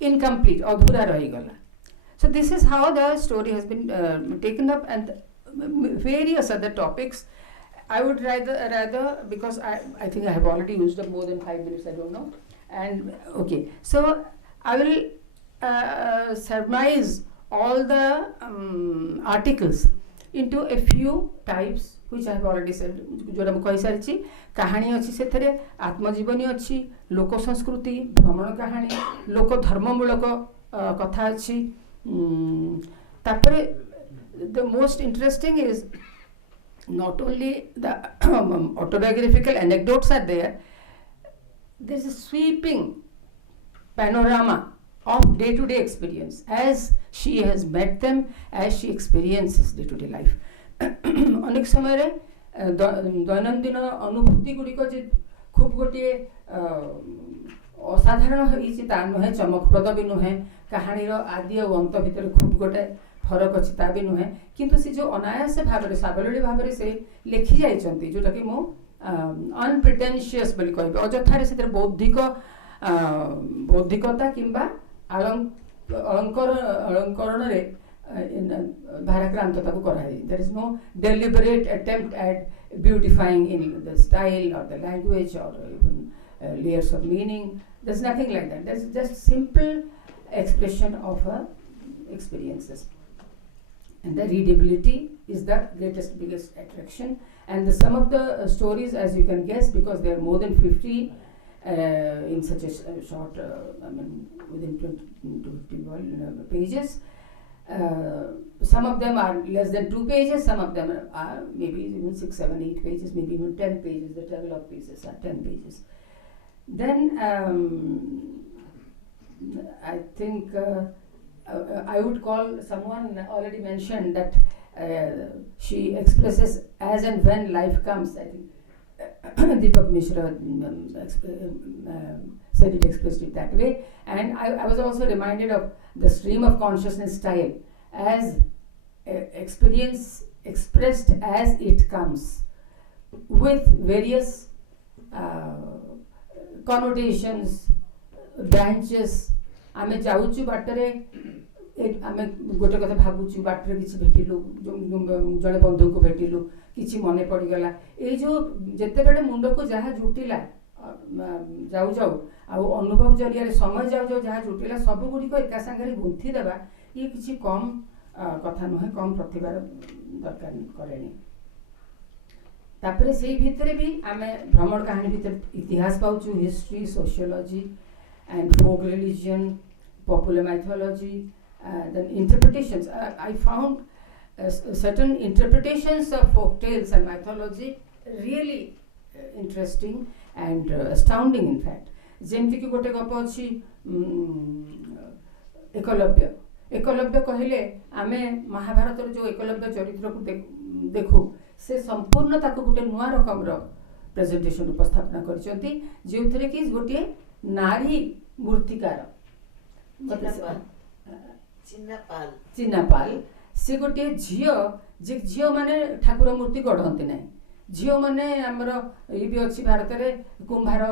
incomplete, adhura rahi gala. So this is how the story has been taken up, and various other topics. I would rather because I think I have already used up more than 5 minutes, I don't know. And okay, so I will surmise all the articles into a few types which I have already said. जोरा मु कहि सारिछि कहानी अछि सेथरे आत्मजीवनी अछि, लोक संस्कृति, भ्रमण कहानी, लोक धर्ममूलक कथा अछि. तापरे the most interesting is not only the autobiographical anecdotes are there, there is a sweeping panorama of day-to-day experience as she has met them, as she experiences day-to-day life. अनेक समय रे दैनंदिन अनुभूति गुड़िक जे खूब गोटे असाधारण होइछि ता नुहे, चमकप्रद भी नुहे, कहानी रो आदि और अंत भितर खूब गोटे फरक अछि ता भी नुहे, किंतु से जो अनायास भाव रे साबलडी भाव रे से लिखि जाइछंती जोटा कि मो अनप्रिटेंशियस बोली कहबे अजथारे से बौद्धिकता किंबा अलंकरण रे भाराक्रांतता को कराई. There is no deliberate attempt at beautifying in the style or the language or even layers of meaning. There's nothing like that. There's just simple expression of her experiences. And the readability is the biggest attraction. And some of the stories, as you can guess, because there are more than 50 in such a short, within 20 to 51 pages. Some of them are less than 2 pages, some of them are maybe even 6, 7, 8 pages, maybe even 10 pages. The travel of pages are 10 pages. Then I think I would call someone already mentioned that she expresses as and when life comes. I think Deepak Mishra said it, expressed it that way. And I was also reminded of the stream of consciousness style as experience expressed as it comes with various connotations, branches. आमे जाउछु बाटरे आमे गोटे कथा भाबुछु बाटरे किछि भेटिलु जणे बंधु को भेटिलु किछि मने पड़ी गला ए जो जते बेले मुंड को जहा जुटिला जाउ जाउ आ अनुभव जरिया रे समय जाउ जाउ जहा जुटिला सब गुडी को एका संगे गुंथी देबा ये किछि कम कथा नहे, कम प्रतिभा दरकार करेनी. तापरे सेही भितरे भी आमे भ्रमण कहानी भितर इतिहास पाउछु, history, sociology and folk religion, popular mythology, then interpretations. I found certain interpretations of folk tales and mythology really interesting and astounding in fact. ଯେମିତି କି ଗୋଟେ ଗପ ଅଛି ଏକଲବ୍ୟ ଏକଲବ୍ୟ କହିଲେ ଆମେ ମହାଭାରତର ଯେଉଁ ଏକଲବ୍ୟ ଚରିତ୍ରକୁ ଦେଖୁ ସେ ସମ୍ପୂର୍ଣ୍ଣ ତାକୁ ଗୋଟେ ନୂଆ ରକମର ପ୍ରେଜେଣ୍ଟେସନ୍ ଉପସ୍ଥାପନା କରିଛନ୍ତି ଯେଉଁଥିରେ କି ଗୋଟିଏ ନାରୀ ମୂର୍ତ୍ତିକାର ଚିନାପାଲ ସେ ଗୋଟିଏ ଝିଅ ଯେ ଝିଅମାନେ ଠାକୁର ମୂର୍ତ୍ତି ଗଢ଼ନ୍ତି ନାହିଁ ଝିଅମାନେ ଆମର ଇଏ ବି ଅଛି ଭାରତରେ କୁମ୍ଭାର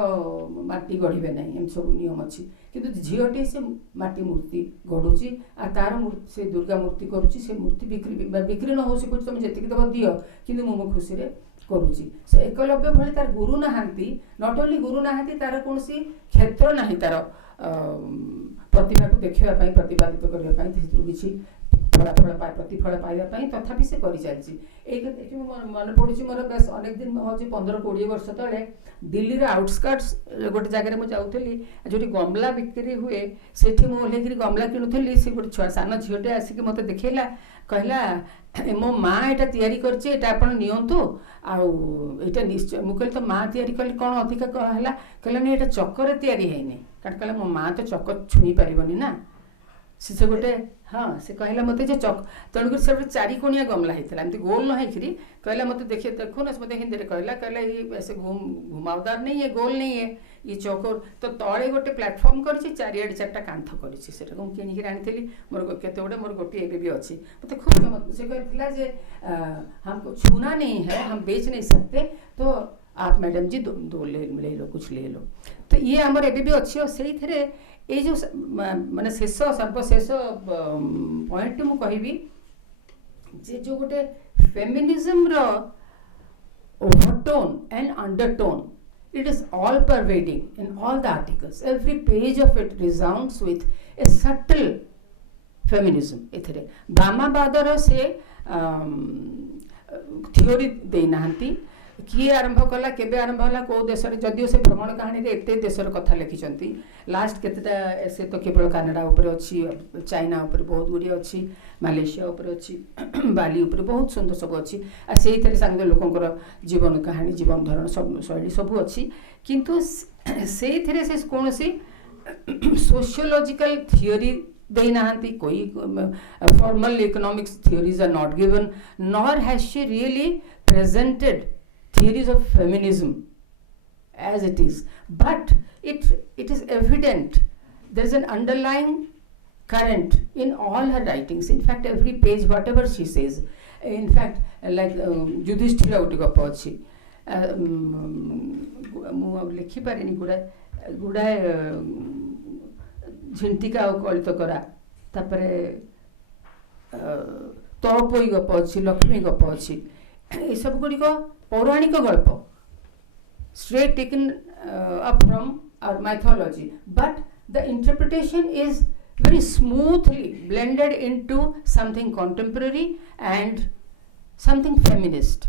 ମାଟି ଗଢ଼ିବେ ନାହିଁ ଏମିତି ସବୁ ନିୟମ ଅଛି କିନ୍ତୁ ଝିଅଟି ସେ ମାଟି ମୂର୍ତ୍ତି ଗଢ଼ୁଛି ଆଉ ତାର ସେ ଦୁର୍ଗା ମୂର୍ତ୍ତି କରୁଛି ସେ ମୂର୍ତ୍ତି ବିକ୍ରି ନ ହଉ ସେ କହୁଛି ତମେ ଯେତିକି ଦେବ ଦିଅ କିନ୍ତୁ ମୁଁ ମୋ ଖୁସିରେ କରୁଛି ସେ ଏକଲବ୍ୟ ଭଳି ତାର ଗୁରୁ ନାହାନ୍ତି ନଟ୍ ଓନ୍ଲି ଗୁରୁ ନାହାନ୍ତି ତାର କୌଣସି କ୍ଷେତ୍ର ନାହିଁ ତାର ପ୍ରତିଭାକୁ ଦେଖିବା ପାଇଁ ପ୍ରତିପାଦିତ କରିବା ପାଇଁ ସେଥିରୁ କିଛି ପ୍ରତିଫଳ ପାଇବା ପାଇଁ ତଥାପି ସେ କରିଚାଲିଛି ଏଠି ମନେ ପଡ଼ୁଛି ମୋର ବେଶ ଅନେକ ଦିନ ହେଉଛି 15-20 ବର୍ଷ ତଳେ ଦିଲ୍ଲୀର ଆଉଟସ୍କର୍ଟସ୍ ଗୋଟେ ଜାଗାରେ ମୁଁ ଯାଉଥିଲି ଯେଉଁଠି ଗମଲା ବିକ୍ରି ହୁଏ ସେଠି ମୁଁ ଓହ୍ଲେଇକିରି ଗମଲା କିଣୁଥିଲି ସେ ଗୋଟେ ଛୁଆ ସାନ ଝିଅଟେ ଆସିକି ମୋତେ ଦେଖେଇଲା କହିଲା ମୋ ମା ଏଇଟା ତିଆରି କରିଛି ଏଇଟା ଆପଣ ନିଅନ୍ତୁ ଆଉ ଏଇଟା ନିଶ୍ଚୟ ମୁଁ କହିଲି ତ ମା ତିଆରି କଲେ କ'ଣ ଅଧିକା ହେଲା କହିଲା ନାଇଁ ଏଇଟା ଚକରେ ତିଆରି ହେଇନି କାରଣ କହିଲା ମୋ ମା ତ ଚକ ଛୁଇଁ ପାରିବନି ନା ସେ ଗୋଟେ हाँ से कहला मत तेणुक से गोटे 4 कोणिया गमला होता एमती गोल न होकर कहला मत देखिए देखो ना मत हिंदी कहला ये ऐसे घुमावदार नहीं है गोल नहीं है ये चौकोर तो तले गोटे प्लाटफर्म कर चारिआडे 4टा कांथ कर किणिक आनी मोर केते मोर गोटे भी अच्छी मत खूब से कहला जे हमको छूना नहीं है हम बेच नहीं सकते तो आप मैडम जी दो ले लो कुछ ले लो तो ये आमर एबे भी अच्छी और से ये जो माने शेष सर्वशेष पॉइंट मु कहबी जे जो गोटे फेमिनिज्म रो overtone and undertone it is all pervading in all the articles every page of it resounds with a subtle feminism ethre बामावादर से थियोरी दे नांती किए आरंभ कला केबे आरंभ होला को देश रे जदियो से भ्रमण कहानी रे एते देशर कथा लिखिचंती लास्ट केतेटा से तो केवल कनाडा ऊपर अछि चाइना ऊपर बहुत गुडी अछि मालयेशिया ऊपर अछि बाली ऊपर बहुत सुंदर सब अछि आ सेही थरे संग लोकंकर जीवन कहानी जीवन धरण सब शैली सब अछि किंतु सेही थरे से कोनसी सोशियोलॉजिकल थियोरी दे नाहंती कोई formal economics theories are not given nor has she really presented theories of feminism as it is, but it is evident there is an underlying current in all her writings. In fact, every page whatever she says, in fact, like Yudhishthira uti gapa achi mu lekhi parini guda झिंटिका कलित करा तापरे तळपोई गप अच्छी लक्ष्मी गप अच्छी ये सब गुड़िक पौराणिक गल्प straight taken up from our mythology, but the interpretation is very smoothly blended into something contemporary and something feminist,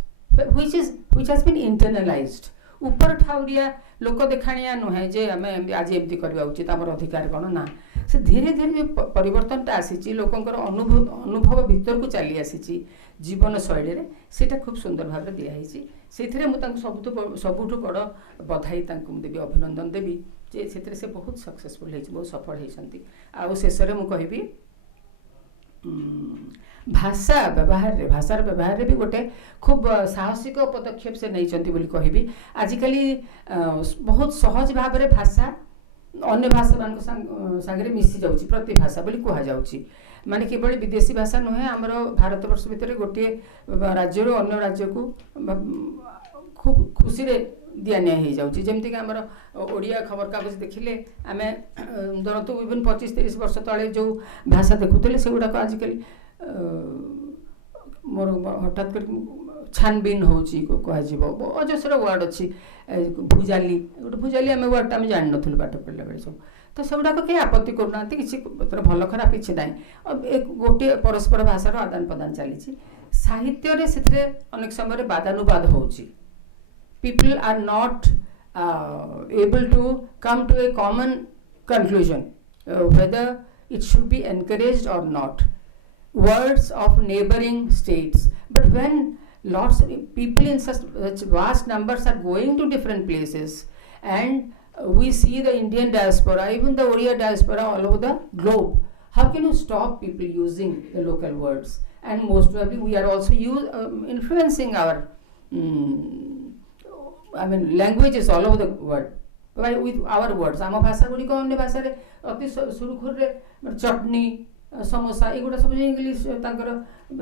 which has been internalized. ऊपर ठाउरिया लोक देखाणिया नुहे जे आम आज एमती करवा उचित आम अधिकार कौन ना से धीरे धीरे जो परिवर्तनटा आसी लोकंकर अनुभव भीतर को चली आसी जीवन शैली रे सेटा खूब सुंदर भाव में दिखाई से सबुठ बड़ बधाई देवी अभिनंदन देवी जे से से बहुत सक्सेसफुल बहुत सफल होती आउ शेष में कहबी भाषा व्यवहार रे भाषार व्यवहार रे भी गोटे खूब साहसिक पदक्षेप से नहीं बोली कहबी आजिकल बहुत सहज भाव में भाषा अन्य भाषा मान सागरे मिसी जाउची प्रतिभाषा बोली कहा जाउची माने केवल विदेशी भाषा नुहे आमर भारत वर्ष भितर गोटे राज्य रो अन्य राज्य को खूब खुशी रे दिया न्याय हो जाउची जेमति कि आमर ओडिया खबर कागज देखिले आमे धरतु विभिन्न 25-30 वर्ष तले जो भाषा देखुतले से गुडा आजिकल मोर हठात कर छानबीन होची को कह जीवो अजस्र वर्ड अच्छी भुजाली गोटे भुजाली आम वर्डटा आम जान नथुलु पाठ पढ़ला बेले सब तो से गुडा के आपत्ति करूना किसी भल खराब किसी ना एक गोटे परस्पर भाषार आदान प्रदान चली साहित्य रे से अनेक समय बादानुवाद होची people are not able to come to a common conclusion whether it should be encouraged or not. Words of neighboring states. But when lots of people in such vast numbers are going to different places, and we see the Indian diaspora, even the Oriya diaspora all over the globe, how can you stop people using the local words? And most probably we are also influencing our languages all over the world with our words. Am bhasha gudi ko amne bhasha re ati surukhur re chutney samosa एगुड़ा सब English तांकर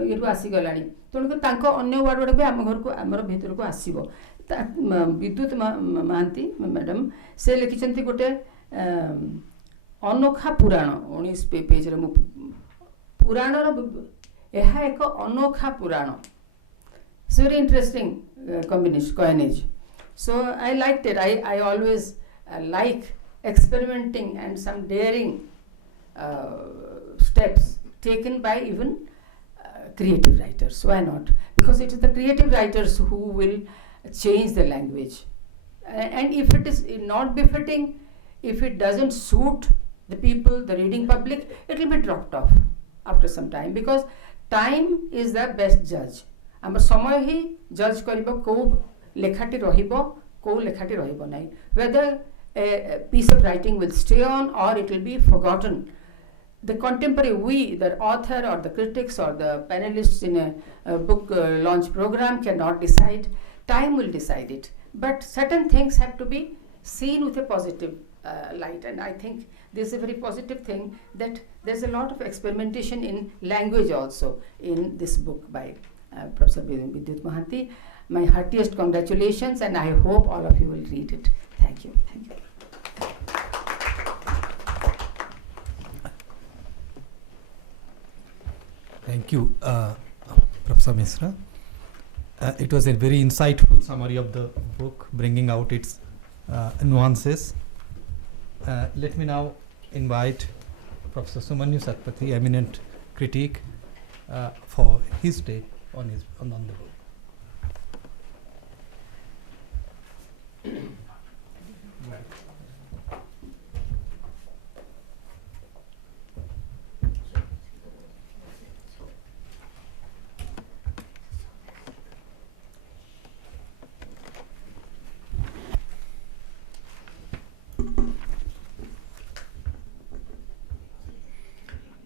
एटू आसी गलानी तेणुक तांको अन्य word गुड़ा भी आम घर को आमर भीतर को आसीबो विद्युत महांती मैडम से लिखिछंती गोटे अनोखा पुराण 19 पेज रे पुराण यह एक अनोखा पुराण it's very interesting combination coinage so I liked it. I always like experimenting and some daring steps taken by even creative writers. Why not? Because it is the creative writers who will change the language. And if it is not befitting, if it doesn't suit the people, the reading public, it will be dropped off after some time, because time is the best judge. आम समय ही जज करिबो को लेखाटी रहिबो को लेखाटी रहिबो नै, whether a piece of writing will stay on or it will be forgotten. The contemporary, we, the author or the critics or the panelists in a book launch program cannot decide. Time will decide it. But certain things have to be seen with a positive light, and I think this is a very positive thing, that there's a lot of experimentation in language also in this book by Professor Vidyut Mohanty. My heartiest congratulations, and I hope all of you will read it. Thank you. Thank you. Thank you, Professor Misra. It was a very insightful summary of the book, bringing out its nuances. Let me now invite Professor Sumanyu Satpathy, eminent critic, for his take on the book.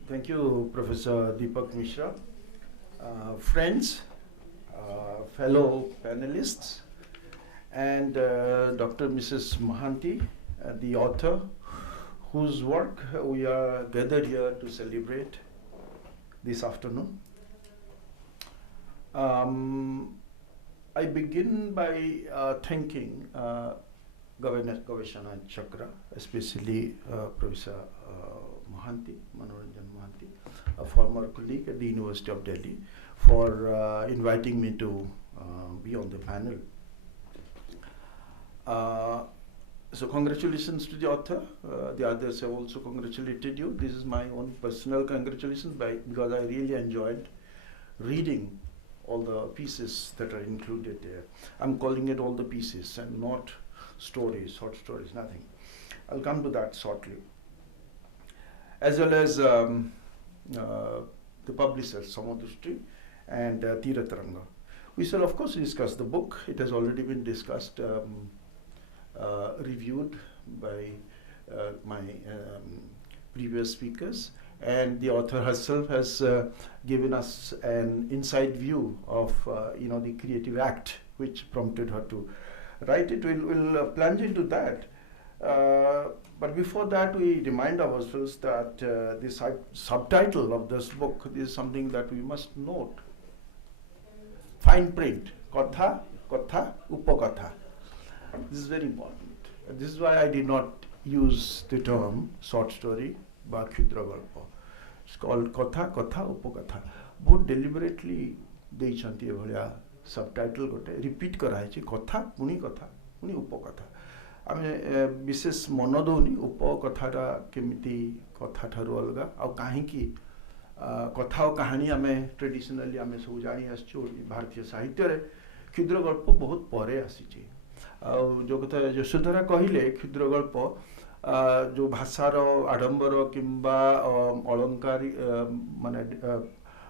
Thank you, Professor Deepak Mishra. Friends, fellow panelists, and Dr. Mrs. Mohanty, the author, whose work we are gathered here to celebrate this afternoon. I begin by thanking Gaveshana Chakra, especially Professor Mohanty, Manoranjan Mohanty, a former colleague at the University of Delhi, for inviting me to be on the panel. So congratulations to the author. The others have also congratulated you. This is my own personal congratulations because I really enjoyed reading all the pieces that are included there. I'm calling it all the pieces and not stories, short stories, nothing. I'll come to that shortly. As well as the publishers, Samadrushti and Tirataranga. We shall of course discuss the book. It has already been discussed, reviewed by my previous speakers, and the author herself has given us an inside view of the creative act which prompted her to write it. We'll plunge into that. But before that, we remind ourselves that the subtitle of this book is something that we must note. Fine print, Katha, Katha, Upakatha. This is very important. This is why I did not use the term short story, but Khudra Galpa. It's called Katha, Katha, Upakatha. Both deliberately देइछन्ति एभलिया subtitle गोटे repeat कराइछि कथा पुनी उपकथा आमे विशेष मन दौनी उपकथाटा केमिति कथा ठारु अलगा आ काहेकि कथा और कहानी आमे ट्रेडिशनली आमे सब जानि आछो भारतीय साहित्य रे क्षुद्र गल्प बहुत परे आसीछि आ जो कथा यशोधरा कहिले क्षुद्र गल्प जो भाषार आडंबर किंबा अलंकार माने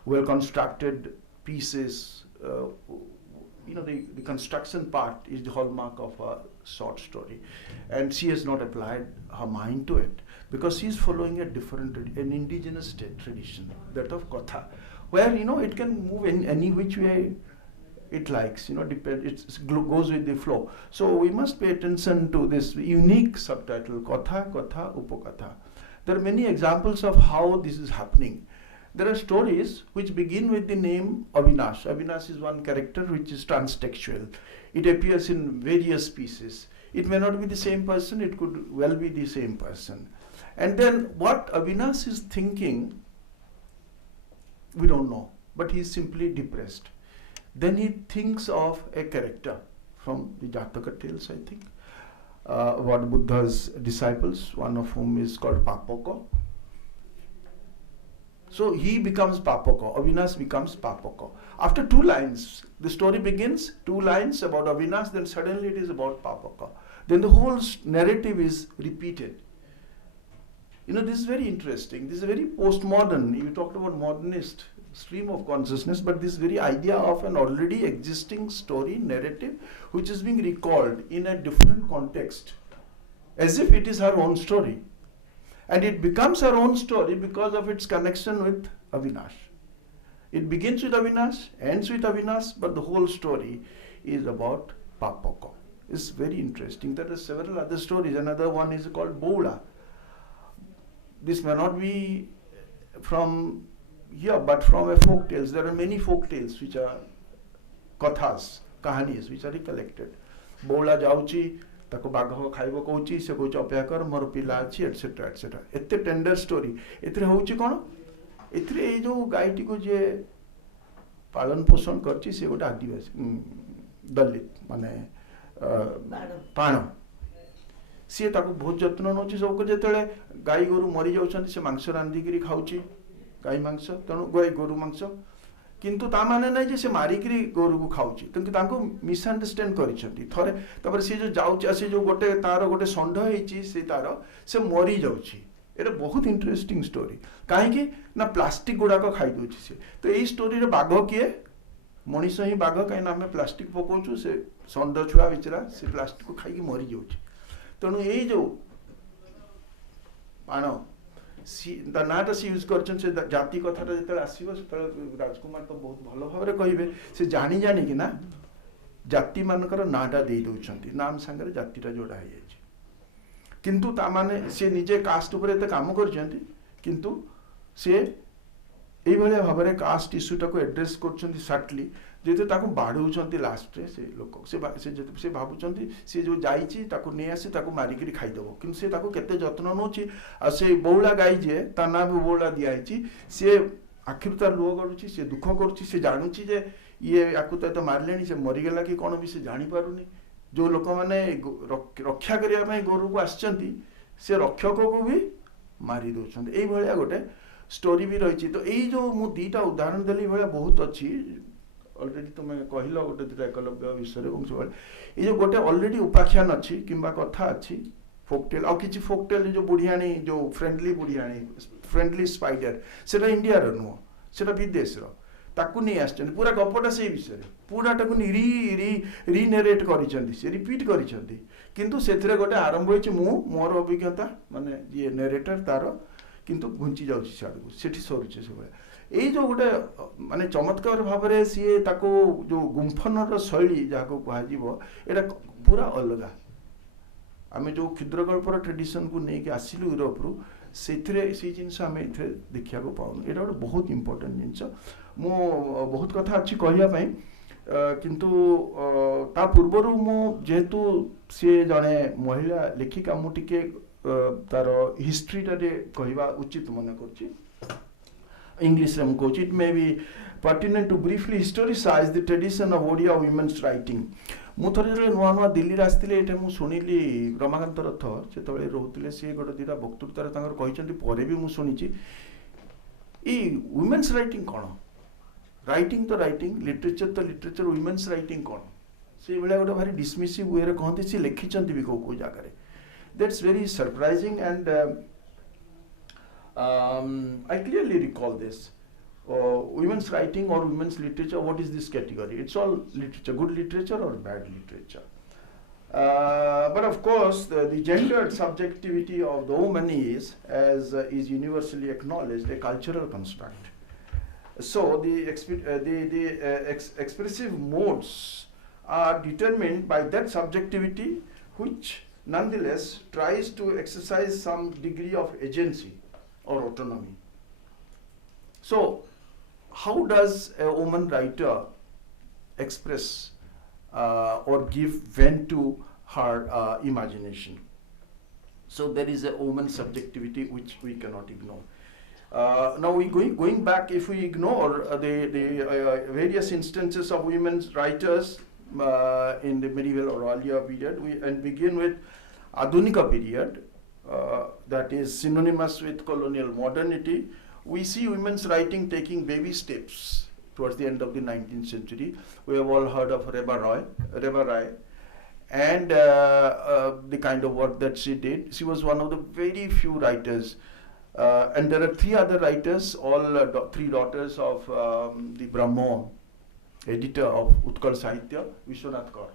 well constructed pieces, the construction part is the hallmark of a short story, and she has not applied her mind to it because she is following a different, an indigenous tradition, that of Katha, where it can move in any which way it likes, it goes with the flow. So we must pay attention to this unique subtitle, Katha, Katha, Upakatha. There are many examples of how this is happening. There are stories which begin with the name Avinash. Avinash is one character which is transtextual. It appears in various pieces. It may not be the same person, it could well be the same person. And then what Avinash is thinking, we don't know, but he is simply depressed. Then he thinks of a character from the Jataka tales, I think, one Buddha's disciples, one of whom is called Papaka. So he becomes Papaka, Avinash becomes Papaka. After 2 lines, the story begins, 2 lines about Avinash, then suddenly it is about Papaka. Then the whole narrative is repeated. This is very interesting. This is very postmodern. You talked about modernist stream of consciousness, but this very idea of an already existing story, narrative, which is being recalled in a different context, as if it is her own story. And it becomes her own story because of its connection with Avinash. It begins with Avinash, ends with Avinash, but the whole story is about Papaka. It's very interesting. There are several other stories. Another one is called Boula. This may not be from here, but from a folk tales. There are many folk tales which are kathas, kahanis, which are recollected. Boula jauchi, ताको बाघ खाइबो कहूची से कहूची अपेक्षा कर मोर पिला अछि etcetera etcetera एते tender story एथरे होउची कोन एथरे ए जो गायटी को जे पालन पोषण करची से गोटे आदिवासी दलित माने पाण सी ताको बहुत जत्न नोची सब को जेतले गाय गोरु मरि जाउछन से मांस रांधी करी खाउची गाय मांस तनु गाय गोरु मांस किंतु ता माने नै जे से मारिकरी गोरु को खाउची किंतु ताको मिसअंडरस्टैंड करिसंती थरे तपर से जो जाउची से जो गोटे तारो गोटे संढ हेची से तारो से मरि जाउची एटा बहुत इंटरेस्टिंग स्टोरी काहे कि ना प्लास्टिक गुडा को खाइ दोची से तो एई स्टोरी रे बाघ किए मनीष ही बाघ काहे ना हमें प्लास्टिक पकोचू से संढ छुआ बिचरा से प्लास्टिक को खाइ कि मरि जाउची तनु एई जो पानो नाटा सी यूज करछन से जाति कथाटा जेते आसीबो से राजकुमार तो बहुत भलो भाबरे कहिबे से जानी जानी कि ना जाति मानकर नाटा देई दोछंती नाम संगे जातिटा जोड़ा हे जाय किंतु ता माने से निजे कास्ट ऊपर एते काम करछंती किंतु से एई भले भाबरे कास्ट इश्यूटा को एड्रेस करछंती सटली जेते ताको बाढौछंती लास्ट रे से लोक से भाबुछंती से जो जाईची ताको ने आसी ताको मारी करी खाइ देबो किंतु से ताको केते जत्न नोची आ से बौला गाई जे ता ना भी बौला दियाईची से आखिर तार लो गडुची से दुख करूची से जानूची जे ये आकु तो मारलेनी से मरि गेला कि कोन भी से जानि पारुनी जो लोक माने रक्षा करिया में गोरु को आछंती से रक्षक को भी मारी दोछंती एई भलिया गोटे स्टोरी भी रहिची तो एई जो मु दीटा उदाहरण देली भलिया बहुत अछि ऑलरेडी तुम्हें कहल गोटे दुटा एकलव्य विषय ये जो गोटे ऑलरेडी उपाख्यान अच्छी किंबा कथा अच्छी फोकटेल और किसी फोकटेल जो बुढ़ियाणी जो फ्रेंडली बुढ़ियाणी फ्रेंडली स्पाइडर सेटा इंडिया रो नुह सेटा विदेश रो ताकू नहीं आछन पूरा गपटा से विषय पूरा टाकू रीनेरेट करिसेंती से रिपीट करिसेंती किंतु सेथिरे गोटे आरंभ होइछ मु मोर अभिज्ञता माने ये नरेटर तार किंतु घुंची जाउछि साडू सेठी सरुछि से एई जो गोटे माने चमत्कार भाव में सी ताको जो गुंफन शैली जहाँ को कह एटा पूरा अलग आम जो क्षुद्रकल्पर ट्रेडिशन को लेकिन आसिलु यूरोप रु से जिनस आम ए देखा पाऊँ यहाँ गोटे बहुत इंपोर्टेंट जिनस मो बहुत कथा अच्छी कहवाई किंतु ता पूर्वर मो जेहेतु सी जड़े महिला लेखिका मुझे तार हिस्ट्रीटा कहवा उचित मन कर English coach. It may be pertinent to briefly historicize the tradition of Odia women's writing. मु थरे जले नुआ नुआ दिल्ली आसथिले एटा मु सुनिली रमाकांत रथ सेतबेले रहउतिले से गोटे दिटा वक्तृतार तांकर कहिसंती परे भी मु सुनिची ई वुमेन्स राइटिंग कोन राइटिंग लिटरेचर तो लिटरेचर वुमेन्स राइटिंग कोन से बेला गोटे भारी डिसमिसिव वे रे कहंती से लिखिचंती भी को जागा रे That's very surprising, and I clearly recall this. Women's writing or women's literature, what is this category? It's all literature, good literature or bad literature. But of course, the gendered subjectivity of the woman is, as is universally acknowledged, a cultural construct. So the expressive modes are determined by that subjectivity, which nonetheless tries to exercise some degree of agency or autonomy. So how does a woman writer express or give vent to her imagination? So there is a woman subjectivity which we cannot ignore. Now we going back, if we ignore the various instances of women's writers in the medieval or earlier period, and begin with Adunika period, that is synonymous with colonial modernity, we see women's writing taking baby steps towards the end of the 19th century. We have all heard of Reva Rai, and the kind of work that she did. She was one of the very few writers, and there are 3 other writers, all 3 daughters of the Brahmo editor of Utkal Sahitya, Vishwanath Kaur.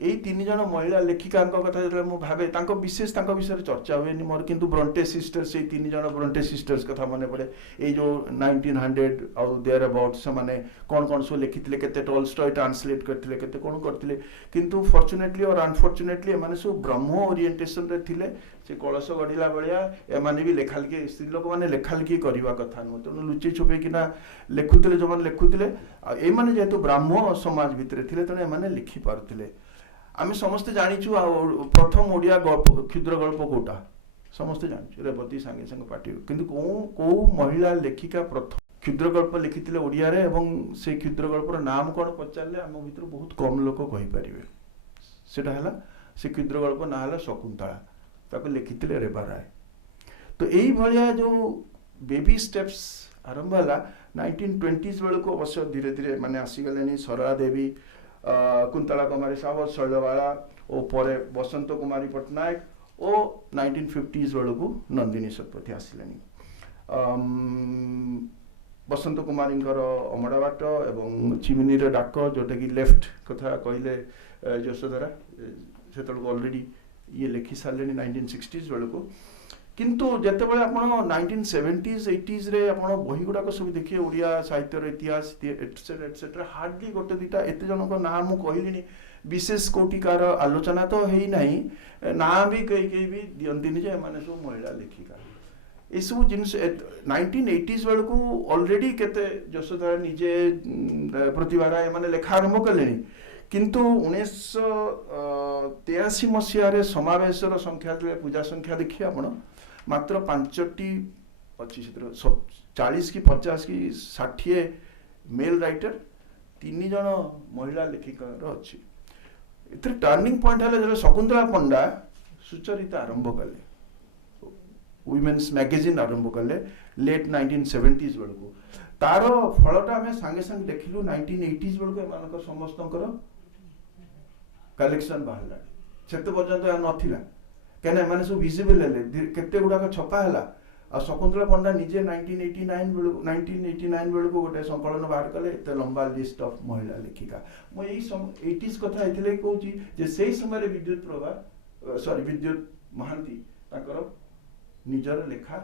এই 3 ଜଣ ମହିଳା ଲେଖିକାଙ୍କ କଥା ଯେତେବେଳେ ମୁଁ ଭାବେ, ତାଙ୍କ ବିଶେଷ ତାଙ୍କ ବିଷୟରେ ଚର୍ଚ୍ଚା ହୁଏନି ମୋର, କିନ୍ତୁ ବ୍ରଣ୍ଟେ ସିଷ୍ଟର୍ସ, ସେଇ 3 ଜଣ ବ୍ରଣ୍ଟେ ସିଷ୍ଟର୍ସ କଥା ମନେ ପଡ଼େ। ଏଇ ଯେଉଁ 1900 ଆଉ ଦେୟାର ଆବାଉଟ୍ ସେମାନେ କ'ଣ କ'ଣ ସବୁ ଲେଖିଥିଲେ, କେତେ ଟଲଷ୍ଟୟ ଟ୍ରାନ୍ସଲେଟ୍ କରିଥିଲେ, କେତେ କ'ଣ କରିଥିଲେ, କିନ୍ତୁ ଫର୍ଚୁନେଟଲି ଅର୍ ଅନଫର୍ଚୁନେଟଲି ଏମାନେ ସବୁ ବ୍ରହ୍ମ ଓରିଏଣ୍ଟେସନରେ ଥିଲେ। ସେ କଳସ ଗଢ଼ିଲା ଭଳିଆ ଏମାନେ ବି ଲେଖାଲେଖି, ସ୍ତ୍ରୀ ଲୋକମାନେ ଲେଖାଲେଖି କରିବା କଥା ନୁହଁ, ତେଣୁ ଲୁଚେଇ ଛପେଇକିନା ଲେଖୁଥିଲେ ଯେଉଁମାନେ ଲେଖୁଥିଲେ। ଆଉ ଏମାନେ ଯେହେତୁ ବ୍ରାହ୍ମ ସମାଜ ଭିତରେ ଥିଲେ, ତେଣୁ ଏମାନେ ଲେଖିପାରୁଥିଲେ। ଆମେ ସମସ୍ତେ ଜାଣିଛୁ ଆଉ ପ୍ରଥମ ଓଡ଼ିଆ କ୍ଷୁଦ୍ର ଗଳ୍ପ କୋଉଟା ସମସ୍ତେ ଜାଣିଛୁ, ରେବତୀ ସାଙ୍ଗେ ସାଙ୍ଗେ ପାଟିରୁ। କିନ୍ତୁ କୋଉ ମହିଳା ଲେଖିକା ପ୍ରଥମ କ୍ଷୁଦ୍ର ଗଳ୍ପ ଲେଖିଥିଲେ ଓଡ଼ିଆରେ, ଏବଂ ସେ କ୍ଷୁଦ୍ର ଗଳ୍ପର ନାମ କ'ଣ ପଚାରିଲେ ଆମ ଭିତରୁ ବହୁତ କମ୍ ଲୋକ କହିପାରିବେ। ସେଟା ହେଲା, ସେ କ୍ଷୁଦ୍ର ଗଳ୍ପ ନାଁ ହେଲା ଶକୁନ୍ତଳା, ତାକୁ ଲେଖିଥିଲେ ରେବା ରାୟ। ତ ଏଇଭଳିଆ ଯେଉଁ ବେବି ଷ୍ଟେପ୍ସ ଆରମ୍ଭ ହେଲା 1920s ବେଳକୁ, ଅବଶ୍ୟ ଧୀରେ ଧୀରେ ମାନେ ଆସିଗଲେଣି ସରଳା ଦେବୀ, କୁନ୍ତଳା କୁମାରୀ ସାବତ, ଶୈଳବାଳା ଓ ପରେ ବସନ୍ତ କୁମାରୀ ପଟ୍ଟନାୟକ, ଓ 1950s ବେଳକୁ ନନ୍ଦିନୀ ଶତପଥୀ ଆସିଲେଣି। ବସନ୍ତ କୁମାରୀଙ୍କର ଅମଡ଼ା ବାଟ ଏବଂ ଚିମିନିର ଡାକ, ଯେଉଁଟାକି ଲେଫ୍ଟ କଥା କହିଲେ ଯଶୋଧରା, ସେତେବେଳକୁ ଅଲରେଡ଼ି ଇଏ ଲେଖି ସାରିଲେଣି 1960s ବେଳକୁ। କିନ୍ତୁ ଯେତେବେଳେ ଆପଣ 1970s 80sରେ ଆପଣ ବହି ଗୁଡ଼ାକ ସବୁ ଦେଖିବେ, ଓଡ଼ିଆ ସାହିତ୍ୟର ଇତିହାସ ଏଟସେଟ୍ରା ଏଟସେଟ୍ରା, ହାର୍ଡଲି ଗୋଟେ ଦୁଇଟା, ଏତେ ଜଣଙ୍କ ନାଁ ମୁଁ କହିଲିଣି, ବିଶେଷ କୋଉଠି କାହାର ଆଲୋଚନା ତ ହେଇନାହିଁ, ନାଁ ବି କେହି ବି ଦିଅନ୍ତିନି ଯେ ଏମାନେ ସବୁ ମହିଳା ଲେଖିକା। ଏସବୁ ଜିନିଷ 1980s ବେଳକୁ ଅଲରେଡ଼ି କେତେ ଯଶୋଧରା ନିଜେ, ପ୍ରତିଭା ରାୟ, ଏମାନେ ଲେଖା ଆରମ୍ଭ କଲେଣି। କିନ୍ତୁ 1983 ମସିହାରେ ସମାବେଶର ସଂଖ୍ୟା, ପୂଜା ସଂଖ୍ୟା ଦେଖିବେ ଆପଣ, ମାତ୍ର 5ଟି ଅଛି, ସେଥିରେ 40 କି 50 କି 60 ମେଲ୍ ରାଇଟର, 3 ଜଣ ମହିଳା ଲେଖିକାର ଅଛି। ଏଥିରେ ଟର୍ଣ୍ଣିଂ ପଏଣ୍ଟ ହେଲା ଯେତେବେଳେ ଶକୁନ୍ତଳା ପଣ୍ଡା ସୁଚରିତା ଆରମ୍ଭ କଲେ, ୱିମେନ୍ସ ମ୍ୟାଗାଜିନ୍ ଆରମ୍ଭ କଲେ ଲେଟ୍ 1970s ବେଳକୁ। ତାର ଫଳଟା ଆମେ ସାଙ୍ଗେ ସାଙ୍ଗେ ଦେଖିଲୁ 1980s ବେଳକୁ, ଏମାନଙ୍କ ସମସ୍ତଙ୍କର କଲେକ୍ସନ ବାହାରିଲା। ସେତେ ପର୍ଯ୍ୟନ୍ତ ଏହା ନଥିଲା, କାହିଁକିନା ଏମାନେ ସବୁ ଭିଜିବଲ୍ ହେଲେ, କେତେ ଗୁଡ଼ାକ ଛପା ହେଲା। ଆଉ ଶକୁନ୍ତଳା ପଣ୍ଡା ନିଜେ 1989 ବେଳକୁ ଗୋଟେ ସଂକଳନ ବାହାର କଲେ, ଏତେ ଲମ୍ବା ଲିଷ୍ଟ ଅଫ୍ ମହିଳା ଲେଖିକା। ମୁଁ ଏଇ 80s କଥା ଏଥିଲାଗି କହୁଛି ଯେ ସେଇ ସମୟରେ ବିଦ୍ୟୁତ ମହାନ୍ତି ତାଙ୍କର ନିଜର ଲେଖା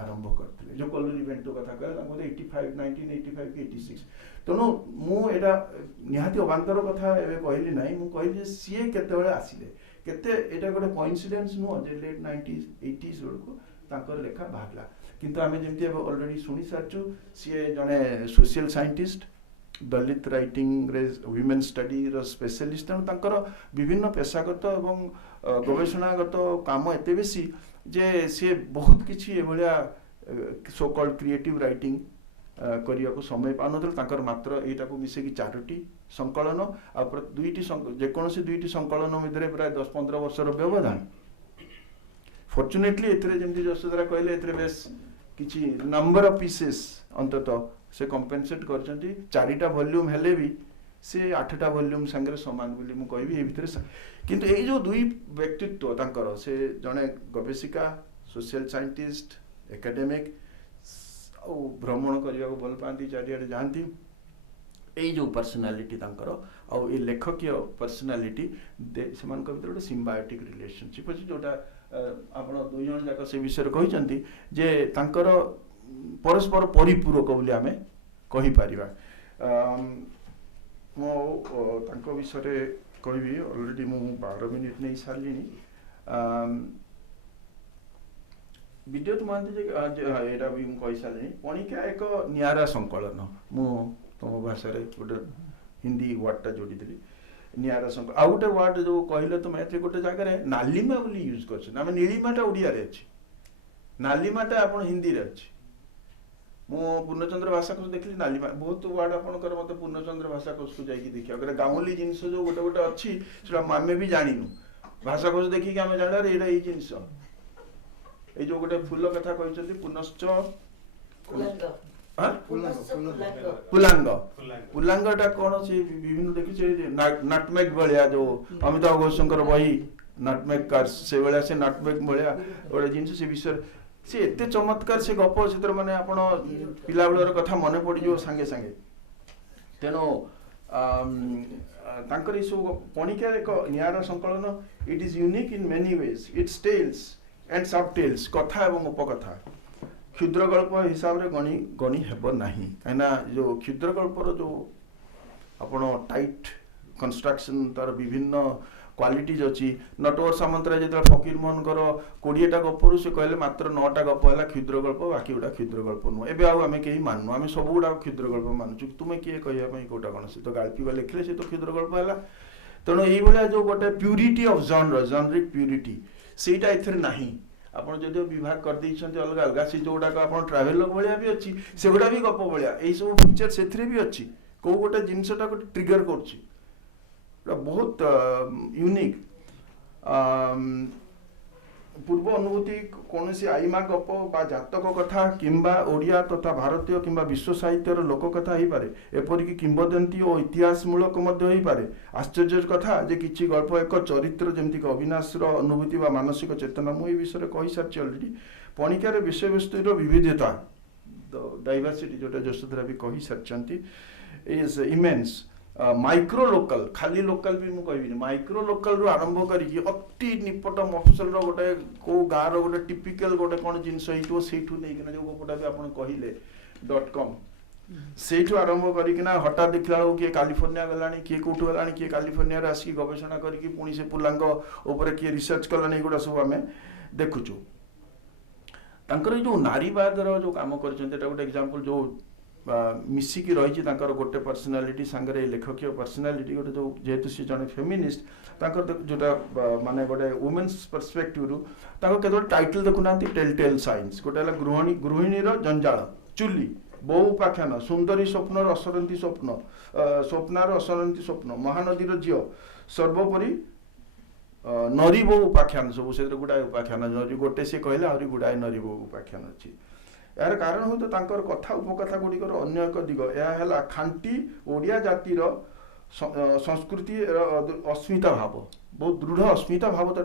ଆରମ୍ଭ କରିଥିଲେ, ଯେଉଁ କଲୋନି ଇଭେଣ୍ଟ କଥା କହିଲେ, ତାଙ୍କୁ 1985 କି 86। ତେଣୁ ମୁଁ ଏଇଟା ନିହାତି ଅବାନ୍ତର କଥା ଏବେ କହିଲି ନାହିଁ, ମୁଁ କହିଲି ଯେ ସିଏ କେତେବେଳେ ଆସିଲେ, କେତେ ଏଇଟା ଗୋଟେ କୋଇନ୍ସିଡେନ୍ସ ନୁହଁ ଯେ ଲେଟ୍ 90s 80s ବେଳକୁ ତାଙ୍କର ଲେଖା ବାହାରିଲା। କିନ୍ତୁ ଆମେ ଯେମିତି ଏବେ ଅଲରେଡ଼ି ଶୁଣି ସାରିଛୁ, ସିଏ ଜଣେ ସୋସିଆଲ ସାଇଣ୍ଟିଷ୍ଟ, ଦଳିତ ରାଇଟିଂରେ ୱିମେନ୍ ଷ୍ଟଡିର ସ୍ପେଶାଲିଷ୍ଟ, ତେଣୁ ତାଙ୍କର ବିଭିନ୍ନ ପେଶାଗତ ଏବଂ ଗବେଷଣାଗତ କାମ ଏତେ ବେଶୀ ଯେ ସିଏ ବହୁତ କିଛି ଏଭଳିଆ ସୋ କଲ୍ଡ କ୍ରିଏଟିଭ୍ ରାଇଟିଂ କରିବାକୁ ସମୟ ପାଉନଥିଲେ। ତାଙ୍କର ମାତ୍ର ଏଇଟାକୁ ମିଶେଇକି 4ଟି ସଂକଳନ, ଆଉ ଯେକୌଣସି 2ଟି ସଂକଳନ ଭିତରେ ପ୍ରାୟ 10-15 ବର୍ଷର ବ୍ୟବଧାନ। ଫର୍ଚୁନେଟଲି ଏଥିରେ ଯେମିତି ଯଶୋଧରା କହିଲେ, ଏଥିରେ ବେଶ କିଛି ନମ୍ବର ଅଫ୍ ପିସେସ୍ ଅନ୍ତତଃ ସେ କମ୍ପେନସେଟ୍ କରିଛନ୍ତି। 4ଟା ଭଲ୍ୟୁମ୍ ହେଲେ ବି से 8टा वॉल्यूम संगे समान बोली मु कहबी ए भितर किंतु ए जो दुई व्यक्तित्व तांकर से जने गवेषिका सोशल साइंटिस्ट एकेडमिक भ्रमण करने को भल पाती चारिआडे जाती यही जो पर्सनालीटी तांकर आउ ए लेखकीय पर्सनालीटी से गोटे सिम्बायोटिक रिलेशनशिप अच्छे जोटा आपण दुई जन जाक से विषय कहते जे तांकर परस्पर परिपूरक बोली आमे कहि परिबा मो तांको विषय कहबी ऑलरेडी मु 12 मिनिट नहीं सारली वीडियो तो मानते जे एटा भी मु कहि सारली पणिका एक नियारा संकलन मु तुम भाषा रे गोटे हिंदी वर्डटा जोड़ी देली नियारा संकलन आ गोटे वर्ड जो कहले तो मैथ्री गोटे जगह नालीमा बोली यूज करछन आमे नीलिमाटा ओडिया रे अछि नालीमाटा आपण हिंदी रे अछि मु पूर्णचंद्र भाषा को देखली नालीमा बहुत वर्ड आपणकर मते पूर्णचंद्र भाषा को जाइए देखिया अगर गामली जिनस जो गोटे गोटे अच्छी सेटा आमे भी जानिनु भाषा को देखि के आमे जाना रे एटा ई जिनस ए जो गोटे फूल कथा कहचंती पुनश्च पुलांग पुलांगटा कौन से विभिन्न देखिए नाटमेक भलिया जो अमिताभ घोषंकर बही नाटमेक कार से भलिया से नाटमेक भलिया गोटे जिनस से विषय से एते चमत्कार से गप से माने आपण पिला बेलर कथा मन पड़ी जो संगे संगे तेनो तांकर ई सब पणिका एक नियारा संकलन it is unique in many ways its tales and sub tales कथा एवं उपकथा क्षुद्र गल्प हिसाब रे गणी हेब नाही काना जो क्षुद्र गल्पर जो आपण टाइट कंस्ट्रक्शन तार विभिन्न क्वालिटीज अच्छी नटवर सामंतराय जो फकीर मोहन 20टा गपर से कहले मात्र 9टा गप है क्षुद्र गल्प बाकी गुड़ा क्षुद्र गल्प नुह एवं आम कहीं मानु आम सब गुड़ा क्षुद्र गल्प मानुचु तुम्हें किए कहवाई कौटा कौन से तो गाल्पी लिखले से तो क्षुद्र गल्प है तेणु ये जो गोटे प्यूरिटी ऑफ जॉनरिक प्यूरिटी सेटा एथरे नाही आपण जदि विभाग कर देइछन्ते अलग अलग से जोडा का आपण ट्रैवलर भलिया भी अछि सेगुडा भी गप भलिया एई सब पिक्चर सेथरे भी अछि को गोटे जिंसटा को ट्रिगर करछि बहुत यूनिक पूर्व अनुभूति कौन सी आईमा गप बा जातक कथा किंबा ओडिया तथा भारतीय किंबा विश्व साहित्यर लोक कथा ही पारे एपरिक किंबदंती और इतिहास मूलक मध्य ही पारे आश्चर्य कथा जे किछि गल्प एक चरित्र जेमति अविनाशर अनुभूति बा मानसिक चेतना मु ए विषय कहि सारछि ऑलरेडी पणिकार विषय वस्तुर विविधता डाइवर्सिटी जोटा जसोधरा भी कहि सारछंती इज इमेंस माइक्रो लोकल खाली लोकल भी मु कहबी माइक्रो लोकल रु आरंभ करी अति निपट मफसल रो गोटे को गाँव रो गोटे टिपिकल गोटे कौन जिनस होइतो सेठू नै किना जो गोटा भी आपण कहिले .com सेठू आरंभ करिकिना हटा देखला कि कैलिफोर्निया गलानी किए कोठू गलानी किए कैलिफोर्निया रे आसी गवेषणा करिकि पुणी से पुलांग ऊपर किए रिसर्च कलानी गुडा सब आमे देखुछु तांकर जो नारीवाद रो जो काम करछन एटा गोटे एग्जांपल जो मिसिकी रही गोटे पर्सनालीटी सांगरे लेखकीय पर्सनालीटी गोटे जो जेहेतु सी जने फेमिनिस्ट तांकर जोटा माने गोटे वुमेन्स पर्सपेक्टिव रु तांको केवल टाइटल देखुना टेल साइंस गोटे गृहिणी जंजाल चुली बहु उपाख्यान सुंदरी स्वप्न असरंती स्वप्न स्वप्नार असरंती स्वप्न महानदीर झील सर्वोपरि नरी बहु उपाख्यान सब से गुड़ाए उपाख्यान गोटे से कहले आहरी गुड़ाए नरी बहु उपाख्यान अच्छी यार कारण हूँ तो तांकर कथा उपकथा गुड़िकर अन्य एक दिग यह खांटी ओडिया जातिर संस्कृति अस्मिता भाव बहुत दृढ़ अस्मिता भाव तो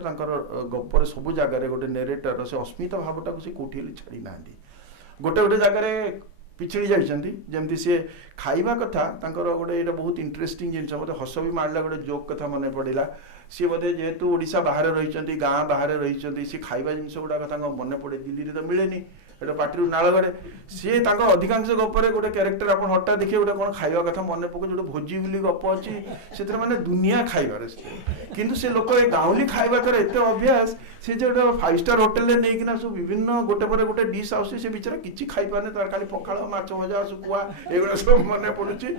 गपर सब जगार गोटे नेरेटर से अस्मिता भावटा से कौटी छाड़ी ना गोटे गोटे जगार पिछड़ी जाती सी खाइबा कथा गोटे ये बहुत इंटरेस्टिंग जिन मतलब हस भी मारला गोटे जोक कथा मन पड़ा सी बोधे जेहेतु ओडिशा बाहर रही गाँ बाहर रही सी खाइबा जिनस गुड़ाक मन पड़े दिल्ली तो मिलेनी एटा पार्टी नाल गड़े सी अधिकांश गपर गोटे क्यारेक्टर आप हटा देखिए गोटे कौन खाइबा कथा मन पके जो भोजी बोली गप अच्छी से माने दुनिया खाइबार किंतु से लोक गाँवली खाइबा तर एत अभ्यास से जो 5 स्टार होटेल रे नहीं सब विभिन्न गोटे पर गोटे डिश आउसी से बेचारा किछि खाइ पाने तार खाली पखाळ माछ भजा सुकुआ एगुड़ा सब मन पड़ुछि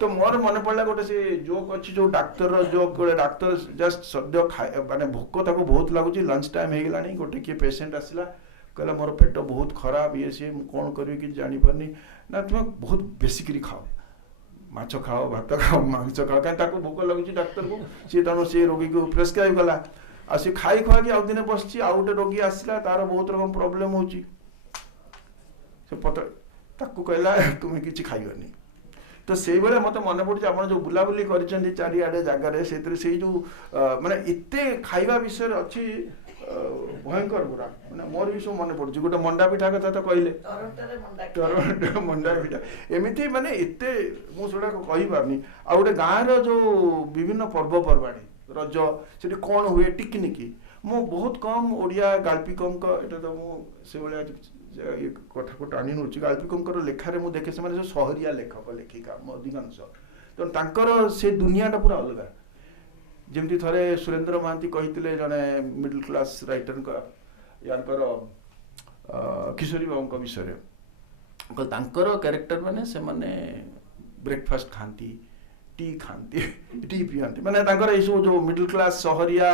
तो मोर मन पड़ला गोटे से जोक अच्छी जो डाक्टर जोक गोटे डाक्टर जस्ट सद्य खाए माने भोक ताको बहुत लागुछि लंच टाइम हे गेलानी गोटे के पेशेंट आसिला कहला मोर पेट बहुत खराब ये सी कौन करी कि जानी पारनी ना तुम बहुत बेसिकरी खाओ माछ खाओ भात खाओ मांस खाओ कहीं भोक लगुच डाक्तर को सी तेणु से रोगी को प्रेस्क्राइब कला आ सी खाई खुआ कि आउ दिन बस आउ गोटे रोगी आसला तार बहुत रकम प्रोब्लेम होची से पता ताकू कहला तुम्हें किछि खाइबनी तो से मत मन पड़े आप जो बुलाबुली कर चारिआडे जगार से जो माने एते खाइबा विषय अच्छी भयंकर पूरा मैंने मोर भी सब मन पड़े गोटे मंडा पिठा कथा तो कहले मंडा पिठा एमती माने एते मुझा कही पारनी आ गोटे गाँव जो विभिन्न पर्वपर्वाणी रज से कौन हुए टिकनिकी मु बहुत कम ओडिया गाल्पिकों तो मुझे कथा को टाणी नौ गाल्पिकों लेखार मुझे देखे से सहरिया लेखक लेखिका अधिकांश तो से दुनियाटा पूरा अलग जमी थे सुरेंद्र महांती कही जड़े मिडिल क्लास राइटर यार किशोरी बाबू विषय क्यारेक्टर मैंने से माने ब्रेकफास्ट खाती टी खाती टी पिंट माने सब जो मिडिल क्लास सहरिया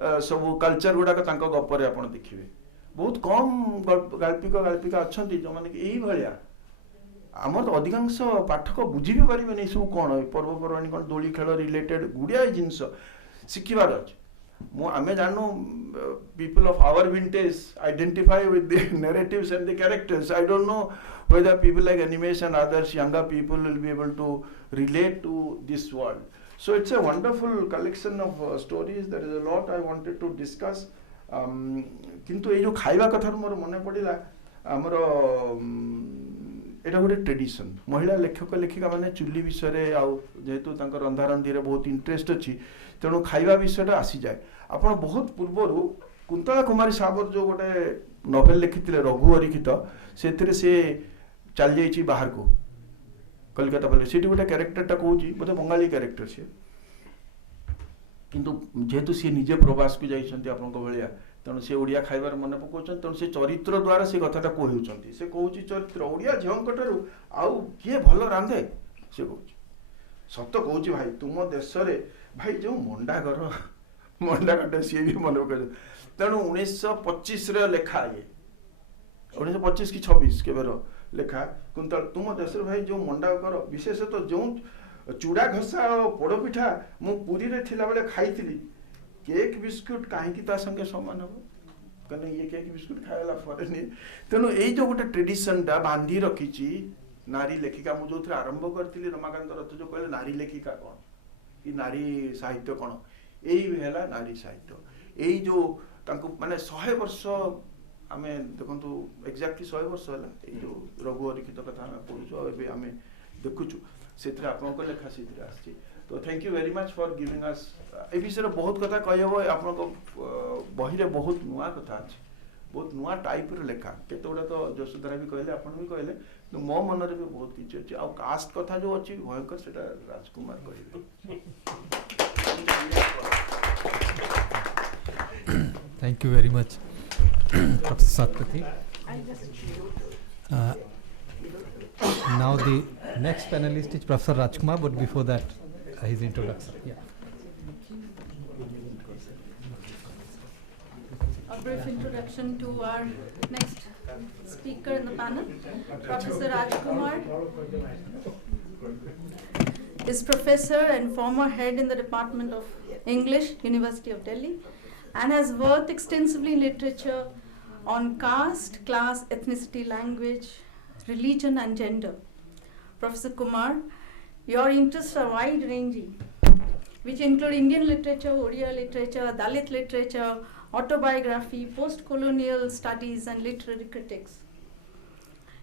सब कल्चर गुड़ाक गपर आप देखिए बहुत कम गाल्पिका अच्छा जो मैंने यही भाया आम तो अधिकांश पाठक बुझी भी पारे सब कौन पर्वपर्वाणी कौन दोली खेल रिलेटेड गुड़िया जिनस शिखबार अच्छे आम जानू people of our vintage identify with the narratives and the characters I don't know whether people like animation others younger people will be able to relate to this world. So it's a wonderful collection of stories. There is a lot I wanted to discuss. किंतु ये जो खाइबा कथा मोर मन पड़ा आमर एटा गोटे tradition महिला लेखक लेखिका माने चुली विषय आउ जेहेतु रंधा रंधी बहुत इंटरेस्ट अच्छी तेणु खाइबा विषयटा आसी जाए आप बहुत पूर्वर कुंतला कुमारी साबर जो गोटे नोवेल लिखिते रघु अरिखित से चल जाइए बाहर को कलकत्ता पड़े से गोटे क्यारेक्टरटा कहूँ बोधे बंगाली क्यारेक्टर सी किंतु जेहेतु सी निजे प्रवास को जाइए आपण भाया तेणु से ओडिया खाइबार मन पकाउछन तेणु से चरित्र द्वारा से कथाटा कहउछंती से कहउछि चरित्र ओडिया झियोंकठारु आउ किए भल रांधे से कहउछि सत कहउछि भाई तुम देश रे भाई जो मंडा घर मंडा कटे सी भी मन पकाउ तेणु 1925 रे लेखा ये 1925 कि 26 केबर लेखा कुंतल तुम देश भाई जो मंडा कर विशेषतः जो चूड़ा घसा और पोड़पिठा मु पुरी रे थिला बेले खाइथिली केक बिस्कुट कहीं संगे सामान हम कहीं ये केक बिस्कुट खाइला फरे नहीं तेणु ये जो गोटे ट्रेडिशनटा बांधी रखी नारी लेखिका मुझे जो आरंभ करी रमाकांत रथ जो कहले नारी लेखिका कौन कि नारी साहित्य कौन यही है नारी साहित्य यही जो माने 100 वर्ष आम देखु एक्जाक्टली 100 वर्ष है जो रघु अरिखित कथा पढ़ुचु आम देखुचु से आप लेखा से आसी तो thank you very much for giving us ए विषय बहुत कथा कह आप बही रे बहुत नुआ कथा अच्छे बहुत नुआ टाइप लेखा केते गुड़ा तो जशोधरा भी कहले आपन भी कहले तो मो मन रे भी बहुत किछ अछि आ कास्ट कथा जो अछि भयंकर सेटा राजकुमार कहले thank you very much Professor Satpathy. Now the next panelist is Professor Rajkumar, but before that, his introduction. Yeah. A brief introduction to our next speaker in the panel. Professor Rajkumar is professor and former head in the Department of English, University of Delhi, and has worked extensively in literature on caste, class, ethnicity, language, religion and gender. Professor Kumar, your interests are wide-ranging, which include Indian literature, Odia literature, Dalit literature, autobiography, post-colonial studies and literary critics.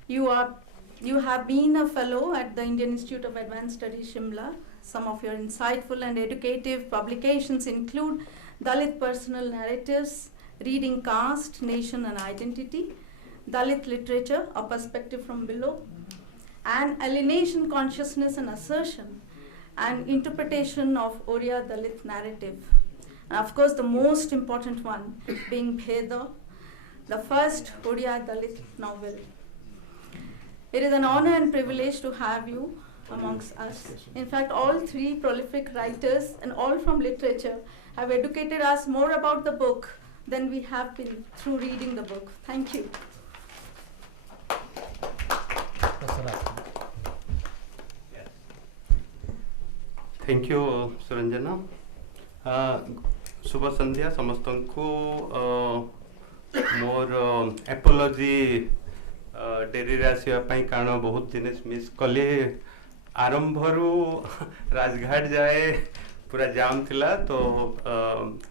You have been a fellow at the Indian Institute of Advanced Studies, Shimla. Some of your insightful and educative publications include Dalit Personal Narratives, Reading Caste, Nation and Identity, Dalit Literature, A Perspective from Below, and Alienation, Consciousness and Assertion, and Interpretation of Odia Dalit Narrative. And of course, the most important one being Bheda, the first Odia Dalit novel. It is an honor and privilege to have you amongst us. In fact, all three prolific writers and all from literature have educated us more about the book than we have been through reading the book. Thank you. Thank you, Suranjana. शुभ संध्या समस्त को मोर apiology dairy रे आसिया पई कारण बहुत दिन miss कले आरंभरू राजघाट जाए पूरा जाम थिला तो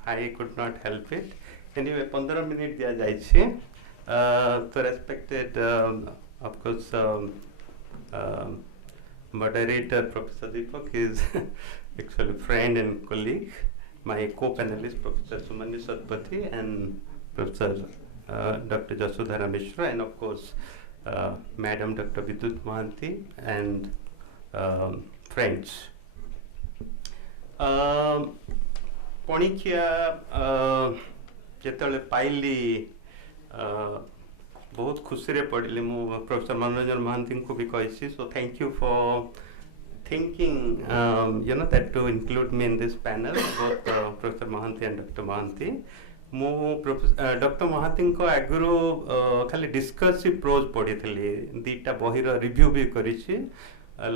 I could not help it anyway 15 minute दिया जाइए तो respected of course moderator Professor Deepak is actually friend and colleague, my co-panelist Professor Sumani Satpathy and Professor Dr. Yashodhara Mishra, and of course Madam Dr. Vidut Mohanty and friends. Panikia ଯେତେବେଳେ ପାଇଲି बहुत खुशी रे पढ़ली मु professor मनोरंजन महांती को भी कही so thank you for thinking you know that to include me in this panel both professor Mohanty and doctor Mohanty मु डॉक्टर महांती को आगुरु खाली डिस्कसिव प्रोज पढ़ी थी दीटा बही रिव्यू भी करी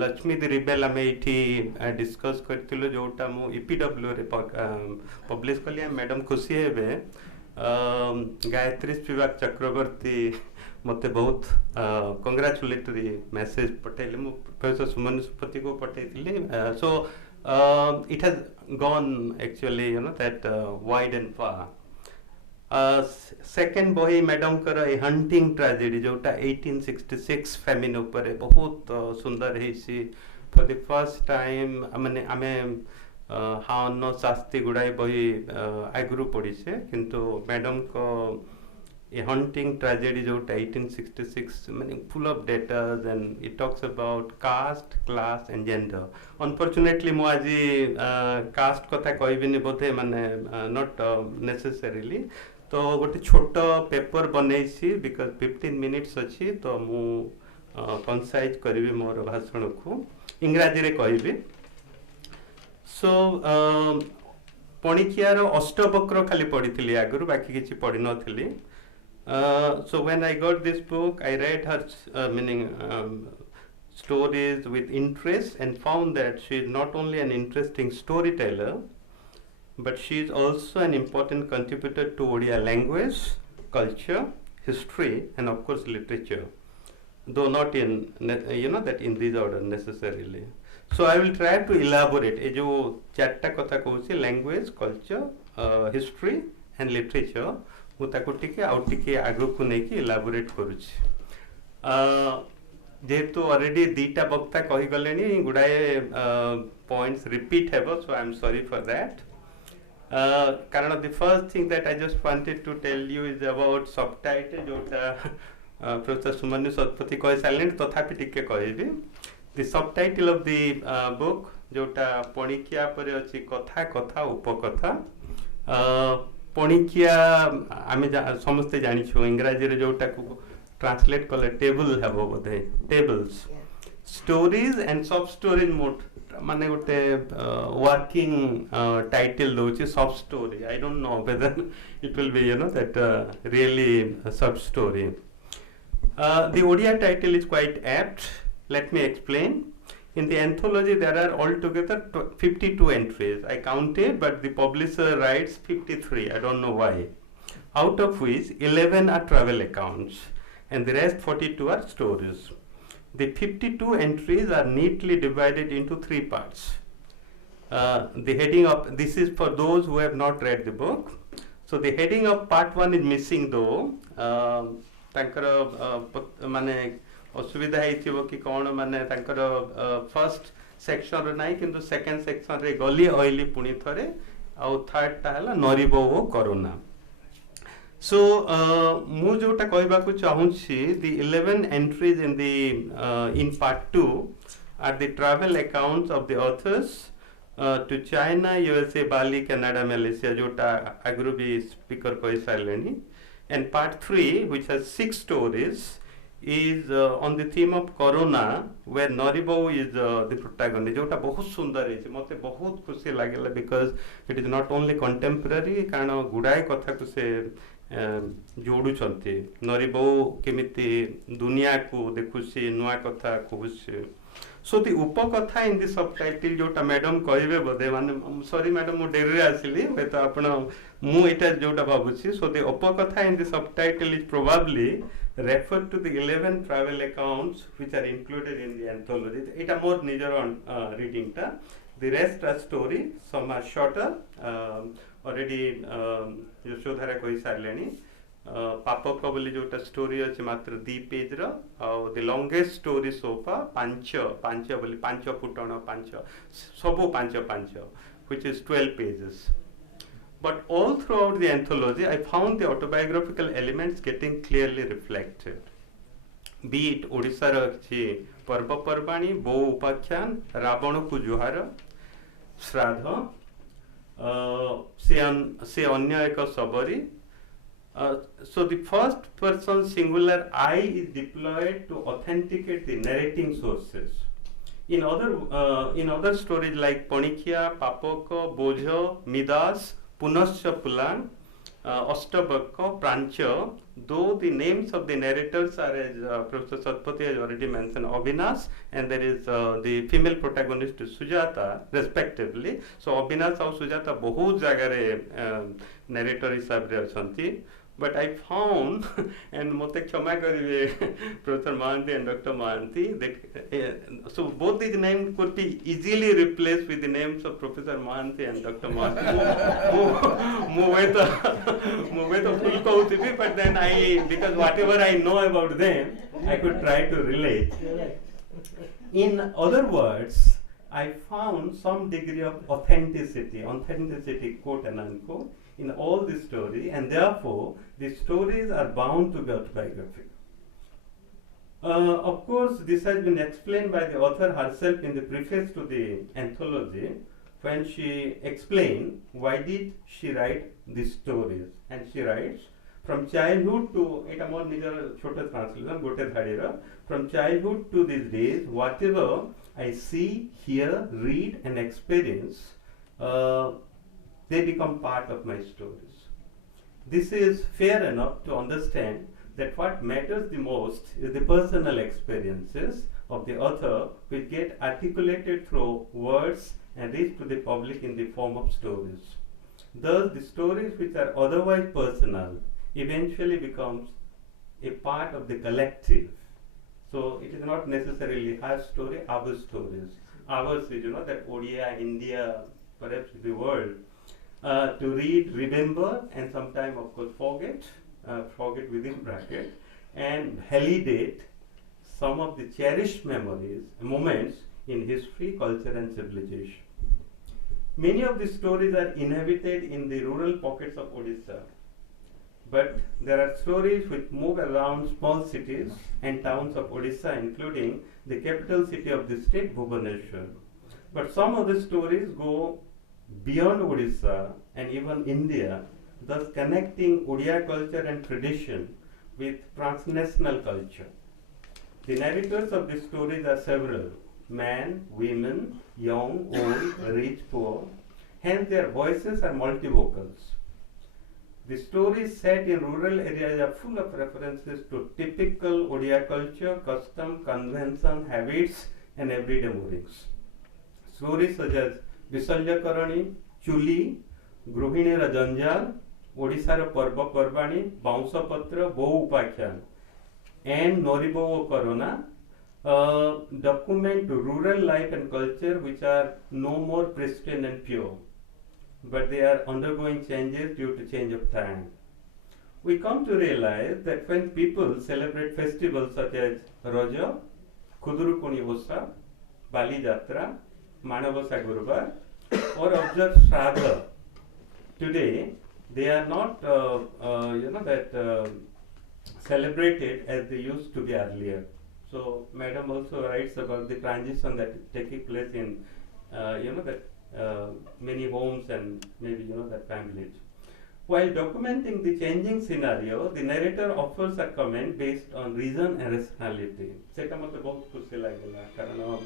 लक्ष्मी दी रिबेल आम ये डिस्कस करूँ जोटा मु ईपीडब्ल्यू रे पब्लिश कली मैडम खुशी हेबे गायत्री स्पिवाक चक्रवर्ती मते बहुत कंग्रेचुलेटरी मैसेज पठेली मु प्रोफेसर सुमन सुपति को पठेली so it has gone actually you know that wide and far second बही मैडम कर ए हंटिंग ट्रेजेडी जोटा 1866 फेमिन ऊपर बहुत सुंदर है फॉर द फर्स्ट टाइम माने आमे हाँ न शास्त्री गुड़ाई बही आगुरी पढ़ी से किंतु मैडम को ए हंटिंग ट्रेजेडी जोटा 1866 माने full of datas and it talks about caste class and gender unfortunately मु आज कास्ट कथा कहबिनी बोधे माने नॉट नेसेसरीली तो गोटे छोट पेपर बनैसी बिकॉज 15 मिनिट्स अच्छी तो मु कंसाइज करी मोर भाषण को इंग्राजी रे कहबी सो पणिकियार अष्टवक्र खाली पढ़ी थी आगुरी बाकी किसी पढ़ी नी so when I got this book I read her meaning stories with interest and found that she is not only an interesting storyteller but she is also an important contributor to Odia language, culture, history and of course literature, though not in you know that in this order necessarily. So I will try to elaborate ए जो चारटा कथा कहूँ language, culture, history and literature मु ताको टिके आउ टिके आगो को नहीं कि elaborate करूँ जेहेतु ऑलरेडी दीटा वक्ता कही गलेनी गुडाए पॉइंट्स रिपीट हेबो so I am sorry for that कारण the first thing that I just wanted to tell you is about subtitle जोटा प्रोफेसर सुमन सतपथी कहि साइलेंट तथापि टिके कहबी the subtitle of the book जोटा पणिकिया पर अछि कथा कथा उपकथा पणिकिया आमे समस्ते जानि छु इंग्रजी रे जोटा को ट्रांसलेट कले टेबल हेबो बोधे टेबल्स स्टोरीज एंड सब स्टोरीज मोट माने गोटे वर्किंग टाइटल दोछि सब story I don't know whether it will be you know that really सब story the Odia title is quite apt. Let me explain. In the anthology, there are altogether 52 entries. I counted, but the publisher writes 53. I don't know why. Out of which 11 are travel accounts, and the rest 42 are stories. The 52 entries are neatly divided into 3 parts. The heading of this is for those who have not read the book. So the heading of part 1 is missing though. तांकर माने असुविधा हेतिबो कि कोन माने तांकर first section रे नाही किंतु second section रे गली ऑयली पुनी थरे आ थर्ड ता हला नरिबो ओ कोरोना सो मु जोटा कहबा को चाहू छी the 11 entries in the in part 2 are the travel accounts of the authors to China USA Bali Canada Malaysia जोटा आगुरु भी स्पीकर कहि साइलेनी and part 3 which has 6 stories is on the theme of corona where Noribo is the protagonist जोटा बहुत सुंदर है मते बहुत खुशी लागेला because it is not only contemporary कारण गुडाई कथा को से जोड़ू चलते नरिबो केमिति दुनिया को देखुसी नुआ कथा कहूसी So the upakatha in the subtitle jota madam kahibe bode mane sorry madam mu derre asili heta apna mu eta jota bhabuchi. So the upakatha in the subtitle is probably referred to the 11 travel accounts which are included in the anthology. Eta more nijor reading ta. The rest are story, some are shorter. Already Yashodhara kahi sarleni. Papaka बोली जोटा story अच्छे मात्र 2 page रो और the longest story so far पांच बोली 5 फुटण 5 सबो 5 which is 12 pages. But all throughout the anthology I found the autobiographical elements getting clearly reflected. Be it Odisha रो अच्छी पर्व पर्वाणी बो उपाख्यान रावण को जुहार श्राद्ध से अन्य एक सबरी. So the first person singular I is deployed to authenticate the narrating sources. In other stories like Panikia, Papaka, Bojo, Midas, Punascha Pulan, Astabaka, Prancha, though the names of the narrators are, as Professor Satpathy has already mentioned, Avinash, and there is the female protagonist Sujata, respectively. So Avinash and Sujata bahut jagare narrator hisab re achanti. But I found, and mote क्षमा करिवे Professor Mahanti and Dr. Mahanti, that so both these names could be easily replaced with the names of Professor Mahanti and Dr. Mahanti. Move to full कहूथिबी, but then because whatever I know about them, I could try to relate. In other words, I found some degree of authenticity, quote and unquote, in all the story, and therefore the stories are bound to be autobiographical. Of course, this has been explained by the author herself in the preface to the anthology, when she explained why did she write these stories. And she writes, from childhood to, eta more nijar chota translation, gote dhadira, from childhood to these days, whatever I see, hear, read and experience, they become part of my stories. This is fair enough to understand that what matters the most is the personal experiences of the author, which get articulated through words and reach to the public in the form of stories. Thus, the stories which are otherwise personal eventually becomes a part of the collective. So it is not necessarily her story, our stories. Ours is, that Odia, India, perhaps the world, to read, remember, and sometimes, of course, forget within bracket, and validate some of the cherished memories, moments in history, culture, and civilization. Many of the stories are inhabited in the rural pockets of Odisha, but there are stories which move around small cities and towns of Odisha, including the capital city of the state, Bhubaneswar. But some of the stories go beyond Odisha and even India, thus connecting Odia culture and tradition with transnational culture. The narrators of these stories are several: men, women, young, old, rich, poor. Hence their voices are multivocals. The stories set in rural areas are full of references to typical Odia culture, custom, convention, habits, and everyday moorings. Stories such as Visalyakarani, Chuli, Gruhinira Janjal, Odisara Parva Parvani, Baunsapatra, Bohu Upakyan, and Noribo Corona document rural life and culture which are no more pristine and pure, but they are undergoing changes due to change of time. We come to realize that when people celebrate festivals such as Raja, Kudurukuni Osa, Bali Jatra, Manavasa Gurubar, or observe Shraddha, today they are not celebrated as they used to be earlier. So Madam also writes about the transition that is taking place in many homes and maybe that families. While documenting the changing scenario, the narrator offers a comment based on reason and rationality. Seta mate bahut khushi lagila karan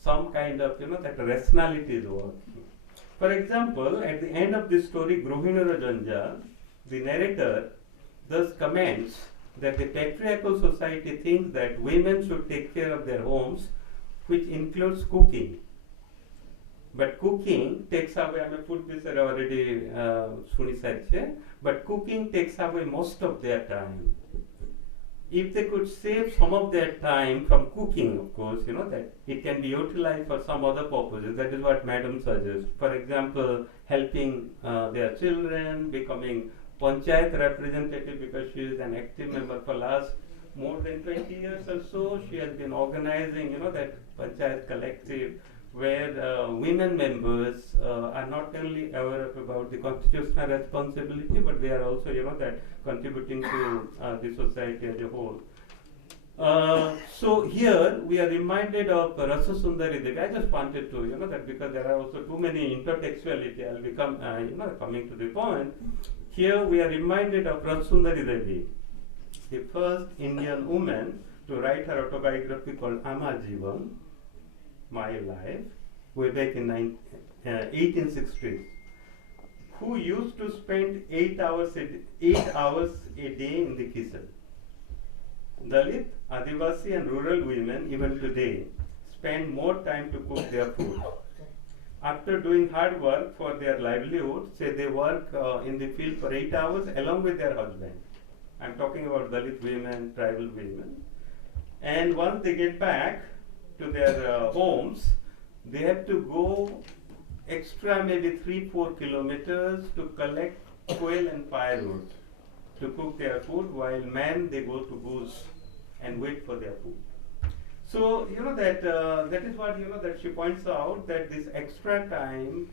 some kind of that rationality is working. For example, at the end of this story, Gruhinira Janjal, the narrator thus comments that the patriarchal society thinks that women should take care of their homes, which includes cooking. But cooking takes away, I mean, food is already but cooking takes away most of their time. If they could save some of their time from cooking, of course, that it can be utilized for some other purposes. That is what Madam suggests. For example, helping their children, becoming panchayat representative, because she is an active member for last more than 20 years or so. She has been organizing, that panchayat collective, where women members are not only aware about the constitutional responsibility, but they are also, that contributing to the society as a whole. So here we are reminded of Rasa Sundari Devi. I just wanted to, that because there are also too many intertextuality, I'll become, coming to the point. Here we are reminded of Rasa Sundari Devi, the first Indian woman to write her autobiography called Amar Jivan, My Life, way back in 1860s, who used to spend 8 hours a day in the kitchen. Dalit, Adivasi and rural women even today spend more time to cook their food. After doing hard work for their livelihood, say they work in the field for 8 hours along with their husband. I'm talking about Dalit women, tribal women. And once they get back to their homes, they have to go extra maybe 3-4 kilometers to collect coal and firewood to cook their food, while men, they go to bush and wait for their food. So that is what that she points out, that this extra time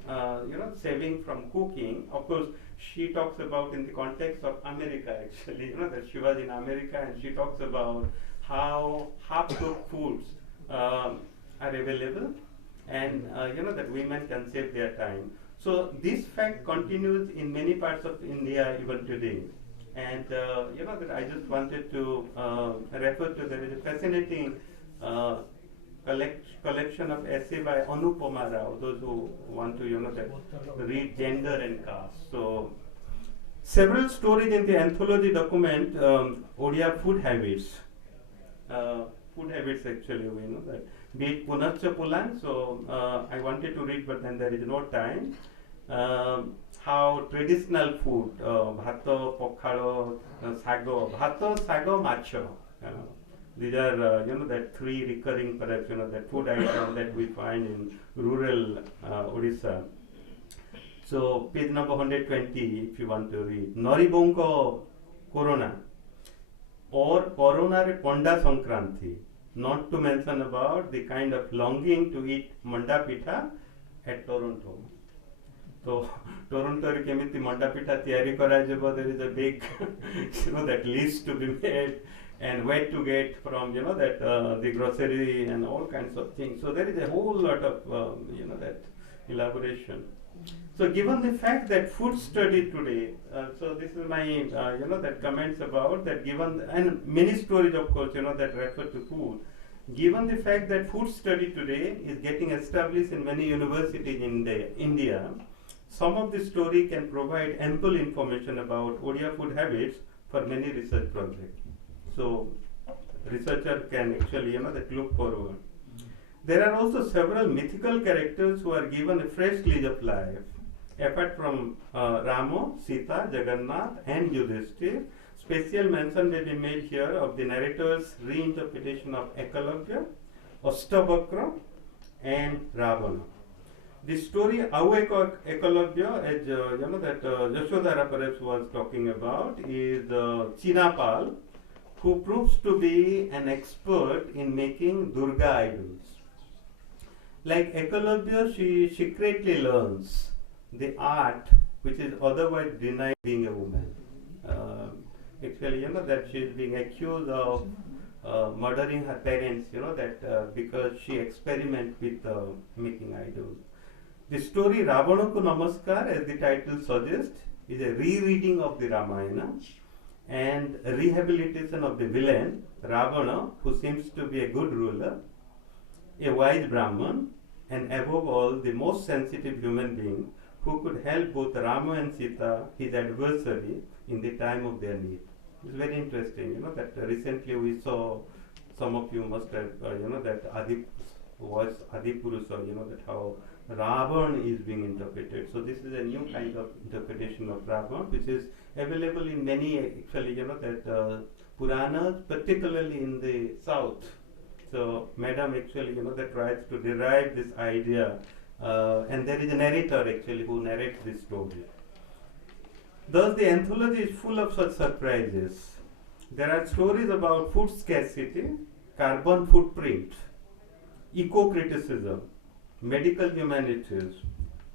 saving from cooking. Of course, she talks about in the context of America, actually, that she was in America, and she talks about how half-cooked foods are available, and that women can save their time. So this fact continues in many parts of India even today. And that I just wanted to refer to, there is a fascinating collection of essay by Anupama Rao, those who want to that read Gender and Caste. So several stories in the anthology document Odia food habits. Food habits, actually, we know that. Be it Punarcha Pulan, so I wanted to read, but then there is no time. How traditional food, bhato, pokhalo, sago, bhato, sago, macho. These are, that three recurring, perhaps, that food item that we find in rural Odisha. So page number 120, if you want to read. Noribonko Corona or Corona Ponda Sankranti. Not to mention about the kind of longing to eat manda pitha at Toronto. So Toronto re kemiti manda pitha tiyari karajebo, there is a big that list to be made, and where to get from that the grocery and all kinds of things. So there is a whole lot of that elaboration. So given the fact that food study today, so this is my that comments about that, given and many stories, of course, that refer to food. Given the fact that food study today is getting established in many universities in India, some of the story can provide ample information about Odia food habits for many research projects. So researcher can actually that look forward. There are also several mythical characters who are given a fresh lease of life. Apart from Rama, Sita, Jagannath and Yudhishthir, special mention may be made here of the narrator's reinterpretation of Ekalavya, Astabhakra and Ravana. The story Au Ekalavya, as that Yashodhara perhaps was talking about, is Chinapal, who proves to be an expert in making Durga idols. Like Ekalavya, she secretly learns the art which is otherwise denied being a woman. Actually, that she is being accused of murdering her parents, that because she experiments with making idols. The story Ravanaku Namaskar, as the title suggests, is a rereading of the Ramayana and a rehabilitation of the villain, Ravana, who seems to be a good ruler, a wise Brahman, and above all, the most sensitive human being who could help both Rama and Sita, his adversary, in the time of their need. It's very interesting, that recently we saw, some of you must have, that was Adipurusha, that how Ravan is being interpreted. So this is a new kind of interpretation of Ravan, which is available in many, actually, that Puranas, particularly in the south. So Madam actually, that tries to derive this idea, and there is a narrator actually who narrates this story. Thus, the anthology is full of such surprises. There are stories about food scarcity, carbon footprint, eco-criticism, medical humanities,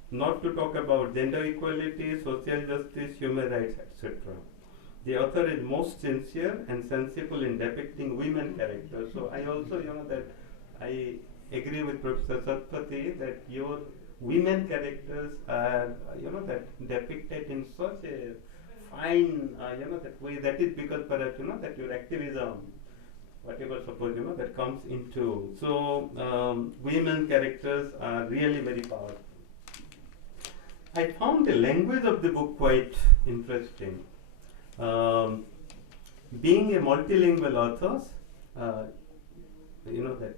not to talk about gender equality, social justice, human rights, etc. The author is most sincere and sensible in depicting women characters. So I also, that I agree with Professor Satpathy that your women characters are, that depicted in such a fine, that way. That is because perhaps, that your activism, whatever suppose, that comes into. So women characters are really very powerful. I found the language of the book quite interesting. Being a multilingual author, that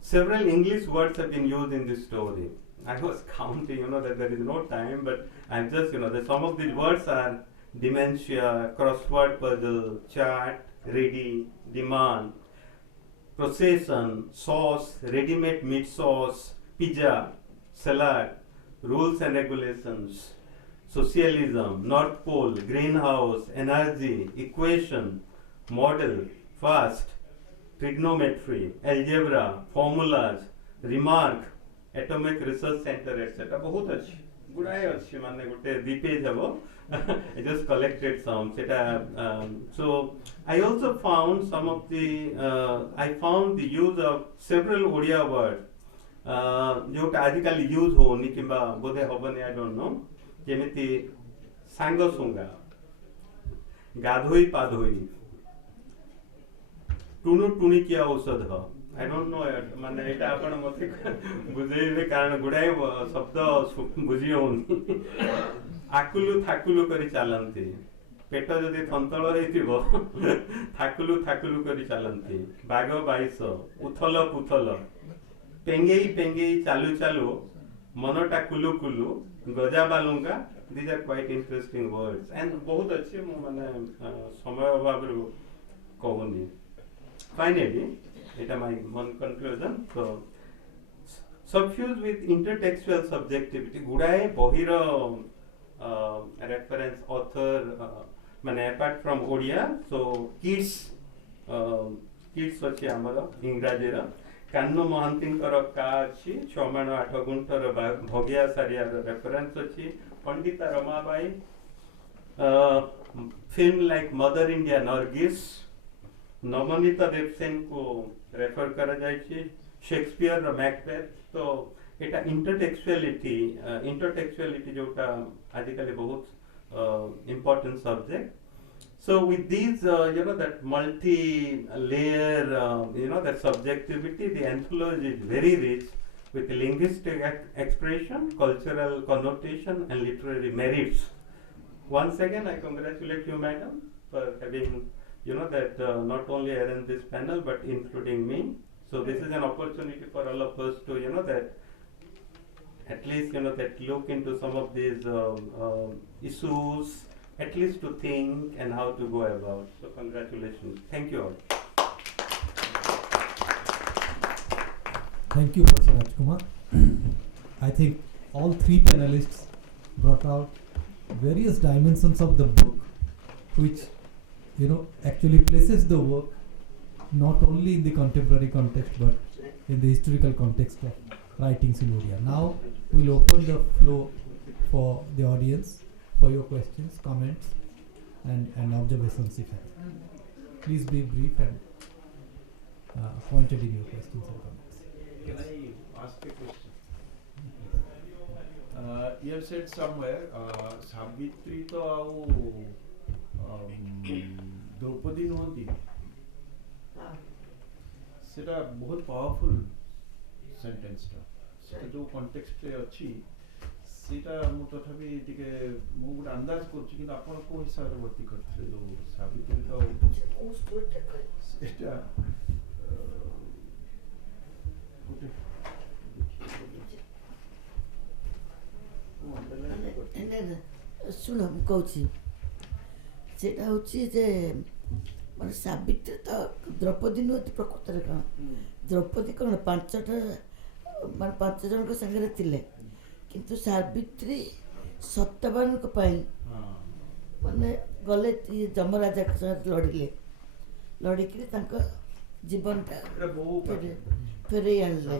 several English words have been used in this story. I was counting, that there is no time, but I'm just, that some of these words are dementia, crossword puzzle, chart, ready, demand, procession, sauce, ready-made meat sauce, pizza, salad, rules and regulations, socialism, North Pole, greenhouse, energy, equation, model, fast, trigonometry, algebra, formulas, remark, atomic research center, etc. बहुत अच्छी गुड़ाए अच्छी माने गुटे 2 page हबो I just collected some so I also found some of the I found the use of several Odia words जोटा आजिकल use होनी किंबा बोधे हबने I don't know जेमिति सांगसुंगा गाधोई पाधोई टुनु टुणिकिया औषध I don't know माने एटा आपण मते बुझेइबे कारण गुडाय शब्द बुझी होनी आकुलु थाकुलु करी चालंती पेट जदि थंतळ हेतिबो थाकुलु थाकुलु करी चालंती बाग बाईस उथल पुथल पेंगेई पेंगेई चालू चालू मनटा कुलु कुलु गजा Balunga these are quite interesting words and बहुत अच्छे माने समय अभाव रो कहूनी finally it is my conclusion so suffused with intertextual subjectivity गुडाए बहिर reference author माने apart from Odia so kids अच्छे हमर इंग्रजी रा कान्नो महांतींकर का अछि 6 माण 8 गुंठर भगिया सारिया रेफरेंस अछि Pandita Ramabai film like Mother India Nargis Nabaneeta Dev Sen को रेफर करा जाय छी शेक्सपियर रो मैकबेथ तो एटा इंटरटेक्चुअलिटी जोटा आजिकल बहुत important subject. So with these, that multi-layer, that subjectivity, the anthology is very rich with linguistic expression, cultural connotation, and literary merits. Once again, I congratulate you, madam, for having, that not only arranged this panel, but including me. So this is an opportunity for all of us to, that at least, that look into some of these issues, at least to think and how to go about. So congratulations. Thank you all. Thank you, Professor Rajkumar. I think all three panelists brought out various dimensions of the book, which, actually places the work not only in the contemporary context, but in the historical context of writings in Odia. Now, we'll open the floor for the audience for your questions, comments, and observations if any. Please be brief and pointed in your questions and comments. Can I ask a question? You have said somewhere, Savitri to au Draupadi nuhanti. सेटा बहुत powerful sentence टा सेटा जो context रे अछि सेटा मु तथापि टिके मु गुड अंदाज करछि कि आपण को हिसाब रे वर्ती करथि जो साबित्री तो ओ स्टोरी टा सेटा ଶୁଣ ମୁଁ କହୁଛି ସେଇଟା ହେଉଛି ଯେ ମାନେ ସାବିତ୍ରୀ ତ ଦ୍ରୌପଦୀ ନୁହନ୍ତି ପ୍ରକୃତରେ କ'ଣ ଦ୍ରୌପଦୀ କ'ଣ 5ଟା ମାନେ 5 ଜଣଙ୍କ ସାଙ୍ଗରେ ଥିଲେ କିନ୍ତୁ ସାବିତ୍ରୀ ସତ୍ୟବାନଙ୍କ ପାଇଁ ମାନେ ଗଲେ ଯମରାଜାଙ୍କ ସହିତ ଲଢ଼ିକିରି ତାଙ୍କ ଜୀବନଟା ଫେରେଇ ଆଣିଲେ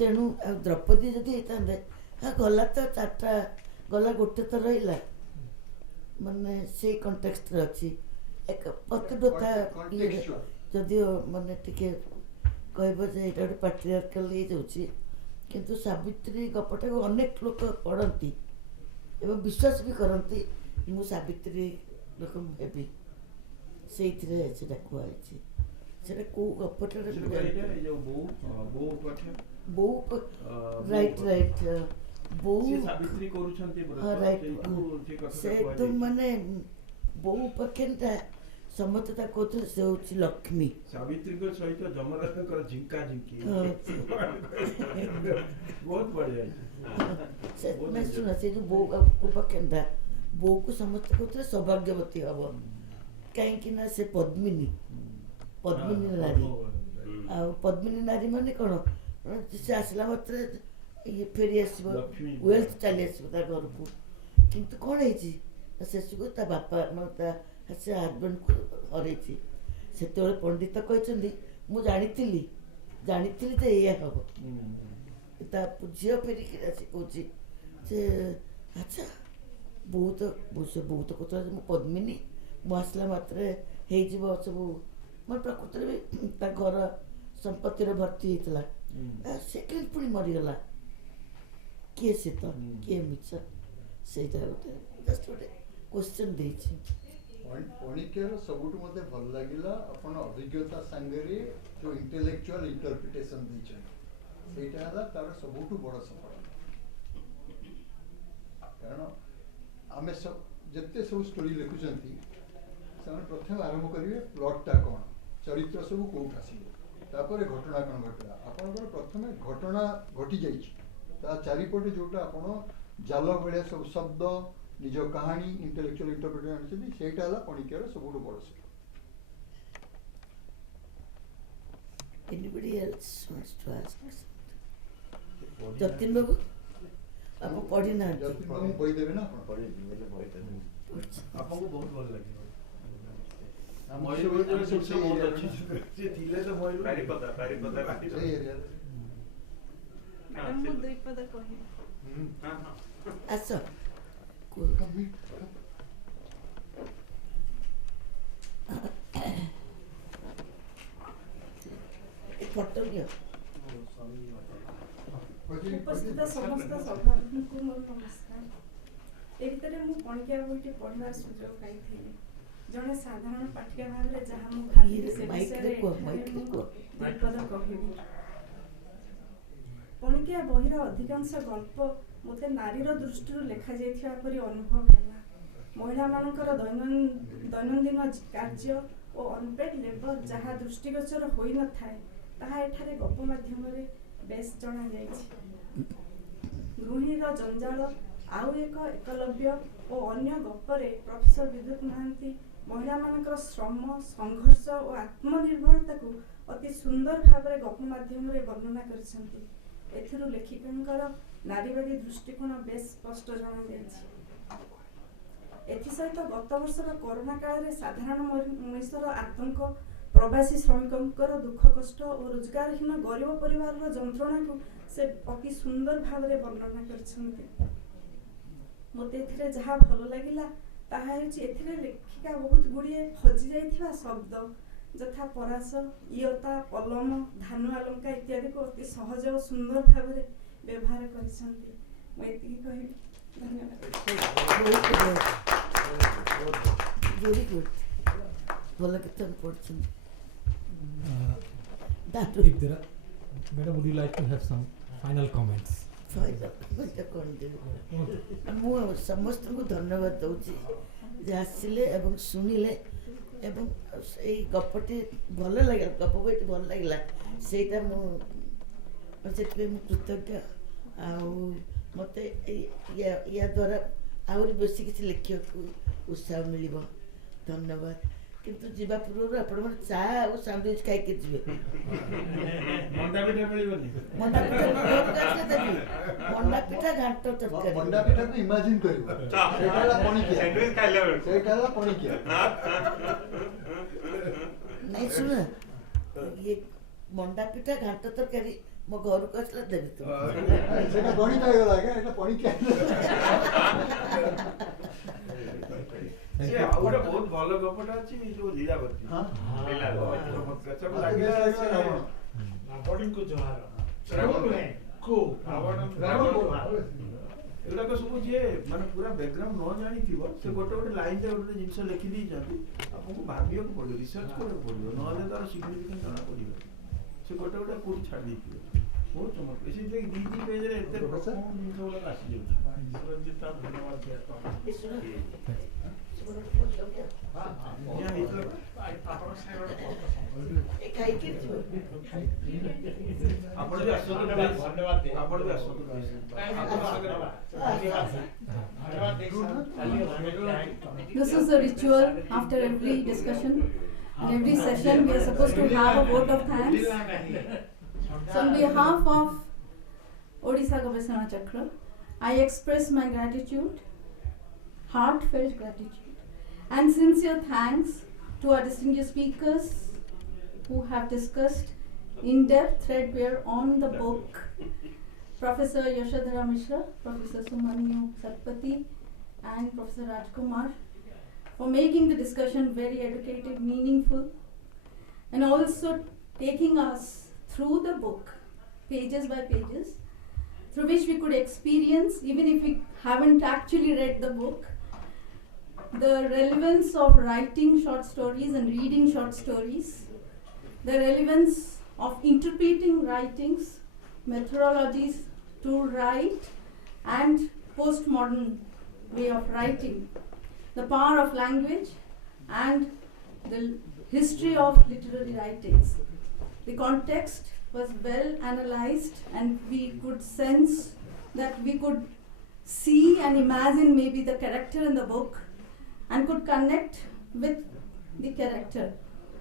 ତେଣୁ ଆଉ ଦ୍ରୌପଦୀ ଯଦି ହେଇଥାନ୍ତେ ଗଲା ତ 4ଟା ଗଲା ଗୋଟେ ତ ରହିଲା ମାନେ ସେଇ କଣ୍ଟେକ୍ସଟରେ ଅଛି ଏକ ପ୍ରତିବଦ୍ଧତା ଇଏରେ ଯଦିଓ ମାନେ ଟିକେ କହିବ ଯେ ଏଇଟା ଗୋଟେ ପାଟ୍ରିଆର୍କାଲ ହେଇଯାଉଛି କିନ୍ତୁ ସାବିତ୍ରୀ ଗପଟାକୁ ଅନେକ ଲୋକ ପଢ଼ନ୍ତି ଏବଂ ବିଶ୍ୱାସ ବି କରନ୍ତି ମୁଁ ସାବିତ୍ରୀ ଲୋକ ହେବି ସେଇଥିରେ ସେଟା କୁହାଯାଇଛି ସେଟା କୋଉ ଗପଟାରେ ବୋଉ ରାଇଟ୍ ବୋଉ ସେ ଏକଦମ ମାନେ ବୋଉ ପକ୍ଷେଟା ସମସ୍ତେ ତାକୁ କହୁଥିଲେ ସେ ହେଉଛି ଲକ୍ଷ୍ମୀ ସାବିତ୍ରୀଙ୍କ ସହିତ ଯମରାଜଙ୍କର ଝିଙ୍କା ଝିଙ୍କି ବହୁତ ବଢ଼ିଆ ଶୁଣ ସେ ଯେଉଁ ବୋଉ ଉପକ୍ଷେଟା ବୋଉକୁ ସମସ୍ତେ କହୁଥିଲେ ସୌଭାଗ୍ୟବତୀ ହବ କାହିଁକି ନା ସେ ପଦ୍ମିନୀ ନାରୀ ଆଉ ପଦ୍ମିନୀ ନାରୀ ମାନେ କ'ଣ ସେ ଆସିଲା ମାତ୍ରେ ଇଏ ଫେରି ଆସିବ ୱେଲ୍ଥ ଚାଲି ଆସିବ ତା ଘରକୁ କିନ୍ତୁ କ'ଣ ହେଇଛି ଶେଷକୁ ତା ବାପା ତା ସେ ହଜବେଣ୍ଡକୁ ହରେଇଛି ସେତେବେଳେ ପଣ୍ଡିତ କହିଛନ୍ତି ମୁଁ ଜାଣିଥିଲି ଯେ ଏଇଆ ହବ ତା ଝିଅ ଫେରିକି ଆସି କହୁଛି ଯେ ଆଚ୍ଛା ବହୁତ କହୁଥିଲା ଯେ ମୁଁ ପଦ୍ମିନୀ ମୁଁ ଆସିଲା ମାତ୍ରେ ହେଇଯିବ ସବୁ ମୋର ପ୍ରକୃତରେ ବି ତା ଘର ସମ୍ପତ୍ତିରେ ଭର୍ତ୍ତି ହେଇଥିଲା ସେ କେମିତି ପୁଣି ମରିଗଲା କିଏ ସେ ତ କିଏ ମିଛ ସେଇଟା ଗୋଟେ ଜଷ୍ଟ ଗୋଟେ କ୍ୱେଶ୍ଚନ୍ ଦେଇଛି ପଣିକିଆର ସବୁଠୁ ମୋତେ ଭଲ ଲାଗିଲା ଆପଣ ଅଭିଜ୍ଞତା ସାଙ୍ଗରେ ଯେଉଁ ଇଣ୍ଟେଲେକ୍ଚୁଆଲ ଇଣ୍ଟରପ୍ରିଟେସନ୍ ଦେଇଛନ୍ତି ସେଇଟା ହେଲା ତାର ସବୁଠୁ ବଡ଼ ସଫଳତା କାରଣ ଆମେ ଯେତେ ସବୁ ଷ୍ଟୋରି ଲେଖୁଛନ୍ତି ସେମାନେ ପ୍ରଥମେ ଆରମ୍ଭ କରିବେ ପ୍ଲଟ୍ଟା କ'ଣ ଚରିତ୍ର ସବୁ କେଉଁଠୁ ଆସିବ ତାପରେ ଘଟଣା କ'ଣ ଘଟିଲା ଆପଣଙ୍କର ପ୍ରଥମେ ଘଟଣା ଘଟିଯାଇଛି ତା ଚାରିପଟେ ଯେଉଁଟା ଆପଣ ଜାଲ ଭଳିଆ ସବୁ ଶବ୍ଦ ନିଜ କାହାଣୀ ଇଣ୍ଟେଲେକ୍ଚୁଆଲ ଇଣ୍ଟରପ୍ରିଟେସନ୍ ଆଣିଛନ୍ତି ସେଇଟା ହେଲା ପଣିକିଆର ସବୁଠୁ ବଡ଼ ସଫଳ Anybody else wants to ask something? Jatin ବାବୁ ଆପଣ ପଢ଼ି ନାହାନ୍ତି ଯତୀନ ବାବୁ ବହି ଦେବେ ନା ଆପଣ ଆପଣଙ୍କୁ ବହୁତ ଭଲ ଲାଗିବ ଆସ ଫଟୋ ନିଅ ଉପସ୍ଥିତ ସମସ୍ତ ସଭାଙ୍କୁ ମୋର ନମସ୍କାର ଏ ଭିତରେ ମୁଁ ପଣିକିଆ ବହିଟି ପଢ଼ିବାର ସୁଯୋଗ ପାଇଥିଲି ଜଣେ ସାଧାରଣ ପାଠିକା ଭାବରେ ଯାହା ମୁଁ ଭାବିଲି ସେ ବିଷୟରେ ବିପଦ କହିବି ପଣିକିଆ ବହିର ଅଧିକାଂଶ ଗଳ୍ପ ମୋତେ ନାରୀର ଦୃଷ୍ଟିରୁ ଲେଖାଯାଇଥିବା ପରି ଅନୁଭବ ହେଲା ମହିଳାମାନଙ୍କର ଦୈନନ୍ଦିନ କାର୍ଯ୍ୟ ଓ ଅନପେଡ୍ ଲେବର ଯାହା ଦୃଷ୍ଟିଗୋଚର ହୋଇନଥାଏ ତାହା ଏଠାରେ ଗପ ମାଧ୍ୟମରେ ବେଶ ଜଣାଯାଇଛି ଗୃହିଣୀର ଜଞ୍ଜାଳ ଆଉ ଏକ ଏକଲବ୍ୟ ଓ ଅନ୍ୟ ଗପରେ ପ୍ରଫେସର ବିଦ୍ୟୁତ ମହାନ୍ତି ମହିଳାମାନଙ୍କର ଶ୍ରମ ସଂଘର୍ଷ ଓ ଆତ୍ମନିର୍ଭରତାକୁ ଅତି ସୁନ୍ଦର ଭାବରେ ଗପ ମାଧ୍ୟମରେ ବର୍ଣ୍ଣନା କରିଛନ୍ତି ଏଥିରୁ ଲେଖିକାଙ୍କର ନାରୀବାଦୀ ଦୃଷ୍ଟିକୋଣ ବେଶ ସ୍ପଷ୍ଟ ଜଣାଯାଇଛି ଏଥିସହିତ ଗତ ବର୍ଷର କରୋନା କାଳରେ ସାଧାରଣ ମଣିଷର ଆତଙ୍କ ପ୍ରବାସୀ ଶ୍ରମିକଙ୍କର ଦୁଃଖ କଷ୍ଟ ଓ ରୋଜଗାରହୀନ ଗରିବ ପରିବାରର ଯନ୍ତ୍ରଣାକୁ ସେ ଅତି ସୁନ୍ଦର ଭାବରେ ବର୍ଣ୍ଣନା କରିଛନ୍ତି ମୋତେ ଏଥିରେ ଯାହା ଭଲ ଲାଗିଲା ତାହା ହେଉଛି ଏଥିରେ ଲେଖିକା ବହୁତ ଗୁଡ଼ିଏ ହଜିଯାଇଥିବା ଶବ୍ଦ ଯଥା ପରାସ ଇୟତା ପଲମ ଧାନ ଅଲଙ୍କା ଇତ୍ୟାଦିକୁ ଅତି ସହଜ ଓ ସୁନ୍ଦର ଭାବରେ ବ୍ୟବହାର କରିଛନ୍ତି ମୁଁ ଏତିକି କହିବି ଧନ୍ୟବାଦ ଭେରି ଗୁଡ୍ ଭଲ କେତେ ପଢ଼ୁଛନ୍ତି Madam, would you like to have some final comments? ମୁଁ ସମସ୍ତଙ୍କୁ ଧନ୍ୟବାଦ ଦେଉଛି ଯେ ଆସିଲେ ଏବଂ ଶୁଣିଲେ ଏବଂ ଏଇ ଗପଟି ଭଲ ଲାଗିଲା ଗପ ବହିଟି ଭଲ ଲାଗିଲା ସେଇଟା ମୁଁ ସେଥିପାଇଁ ମୁଁ କୃତଜ୍ଞ ଆଉ ମୋତେ ୟା ଦ୍ୱାରା ଆହୁରି ବେଶୀ କିଛି ଲେଖିବାକୁ ଉତ୍ସାହ ମିଳିବ। ଧନ୍ୟବାଦ। କିନ୍ତୁ ଯିବା ପୂର୍ବରୁ ଆପଣମାନେ ଚା ଆଉ ସାଣ୍ଡୱିଚ୍ ଖାଇକି ଯିବେ। ମଣ୍ଡା ପିଠା ମିଳିବନି? ମଣ୍ଡା ପିଠା ଦେବି। ମଣ୍ଡା ପିଠା ଘାଣ୍ଟ ତରକାରୀ। ମଣ୍ଡା ପିଠାକୁ ଇମାଜିନ୍ କରିବ। ସେଇଟା ହେଲା ପଣିକିଆ। ସେଇଟା ହେଲା ପଣିକିଆ। ନାଇଁ ଶୁଣ, ଇଏ ମଣ୍ଡା ପିଠା ଘାଣ୍ଟ ତରକାରୀ ମୋ ଘରକୁ ଆସିଲେ ଦେବି ତୁ। ସେଇଟା ଗଣିତ ହେଇଗଲା ଆଜ୍ଞା, ଏଇଟା ପଣିକିଆ। ଆଉ ଗୋଟେ ବହୁତ ଭଲ ଗପଟା ଅଛି ଯୋଉ ଲୀଳାବତୀ। ରାବଣଙ୍କୁ ଜୁହାର। ଏଗୁଡାକ ସବୁ ଯିଏ ମାନେ ପୁରା ବ୍ୟାକଗ୍ରାଉଣ୍ଡ ନ ଜାଣିଥିବ ସେ ଗୋଟେ ଗୋଟେ ଲାଇନରେ ଗୋଟେ ଜିନିଷ ଲେଖି ଦେଇଛନ୍ତି, ଆପଣଙ୍କୁ ଭାବିବାକୁ ପଡିବ, ରିସର୍ଚ୍ଚ କରିବାକୁ ପଡିବ, ନହେଲେ ତାର ସିଗ୍ନିଫିକାନ୍ସ ଜଣା ପଡିବ। ସେ ଗୋଟେ ଗୋଟେ କୋଉଠି ଛାଡ଼ି ଦେଇଥିବେ। ବହୁତ ଚମତ୍କାର। ସେ 2 ପେଜରେ ଏତେ ପ୍ରଥମ ଜିନିଷ ଗୁଡାକ ଆସିଯାଉଛି। This is a ritual after every discussion and every session. We are supposed to have a vote of thanks. So on behalf of Odisha Gavesana Chakra, I express my gratitude, heartfelt gratitude, and sincere thanks to our distinguished speakers who have discussed in depth, threadbare on the book. Professor Yashodhara Mishra, Professor Sumanyu Satpathy, and Professor Rajkumar for making the discussion very educative, meaningful, and also taking us through the book, pages by pages, through which we could experience, even if we haven't actually read the book, the relevance of writing short stories and reading short stories, the relevance of interpreting writings, methodologies to write, and postmodern way of writing, the power of language, and the history of literary writings. The context was well analyzed, and we could sense that we could see and imagine maybe the character in the book and could connect with the character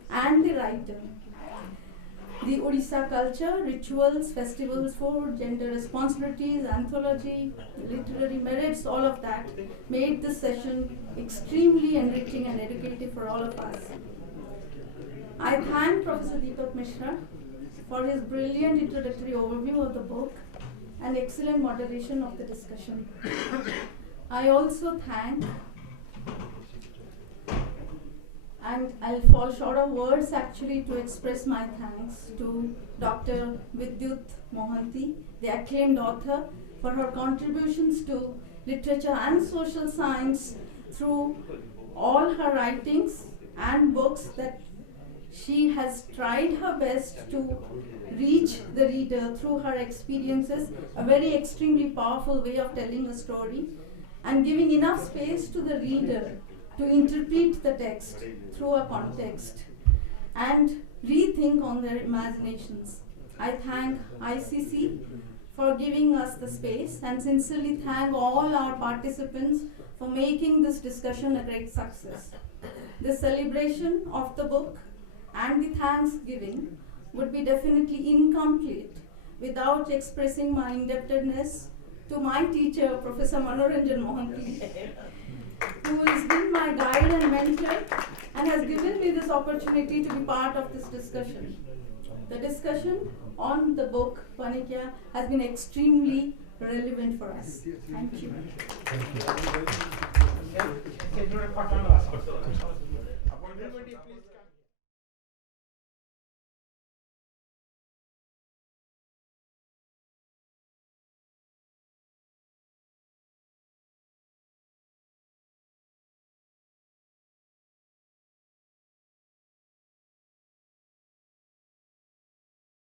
and the writer. The Odisha culture, rituals, festivals, food, gender responsibilities, anthology, literary merits, all of that made this session extremely enriching and educative for all of us. I thank Professor Deepak Mishra for his brilliant introductory overview of the book and excellent moderation of the discussion. I also thank, and I'll fall short of words actually to express my thanks to Dr. Vidyut Mohanty, the acclaimed author, for her contributions to literature and social science through all her writings and books that she has tried her best to reach the reader through her experiences, a very extremely powerful way of telling a story and giving enough space to the reader to interpret the text through a context and rethink on their imaginations. I thank ICC for giving us the space and sincerely thank all our participants for making this discussion a great success. The celebration of the book and the thanksgiving would be definitely incomplete without expressing my indebtedness to my teacher, Professor Manoranjan Mohanty, who has been my guide and mentor and has given me this opportunity to be part of this discussion. The discussion on the book Panikia has been extremely relevant for us. Thank you. Thank you.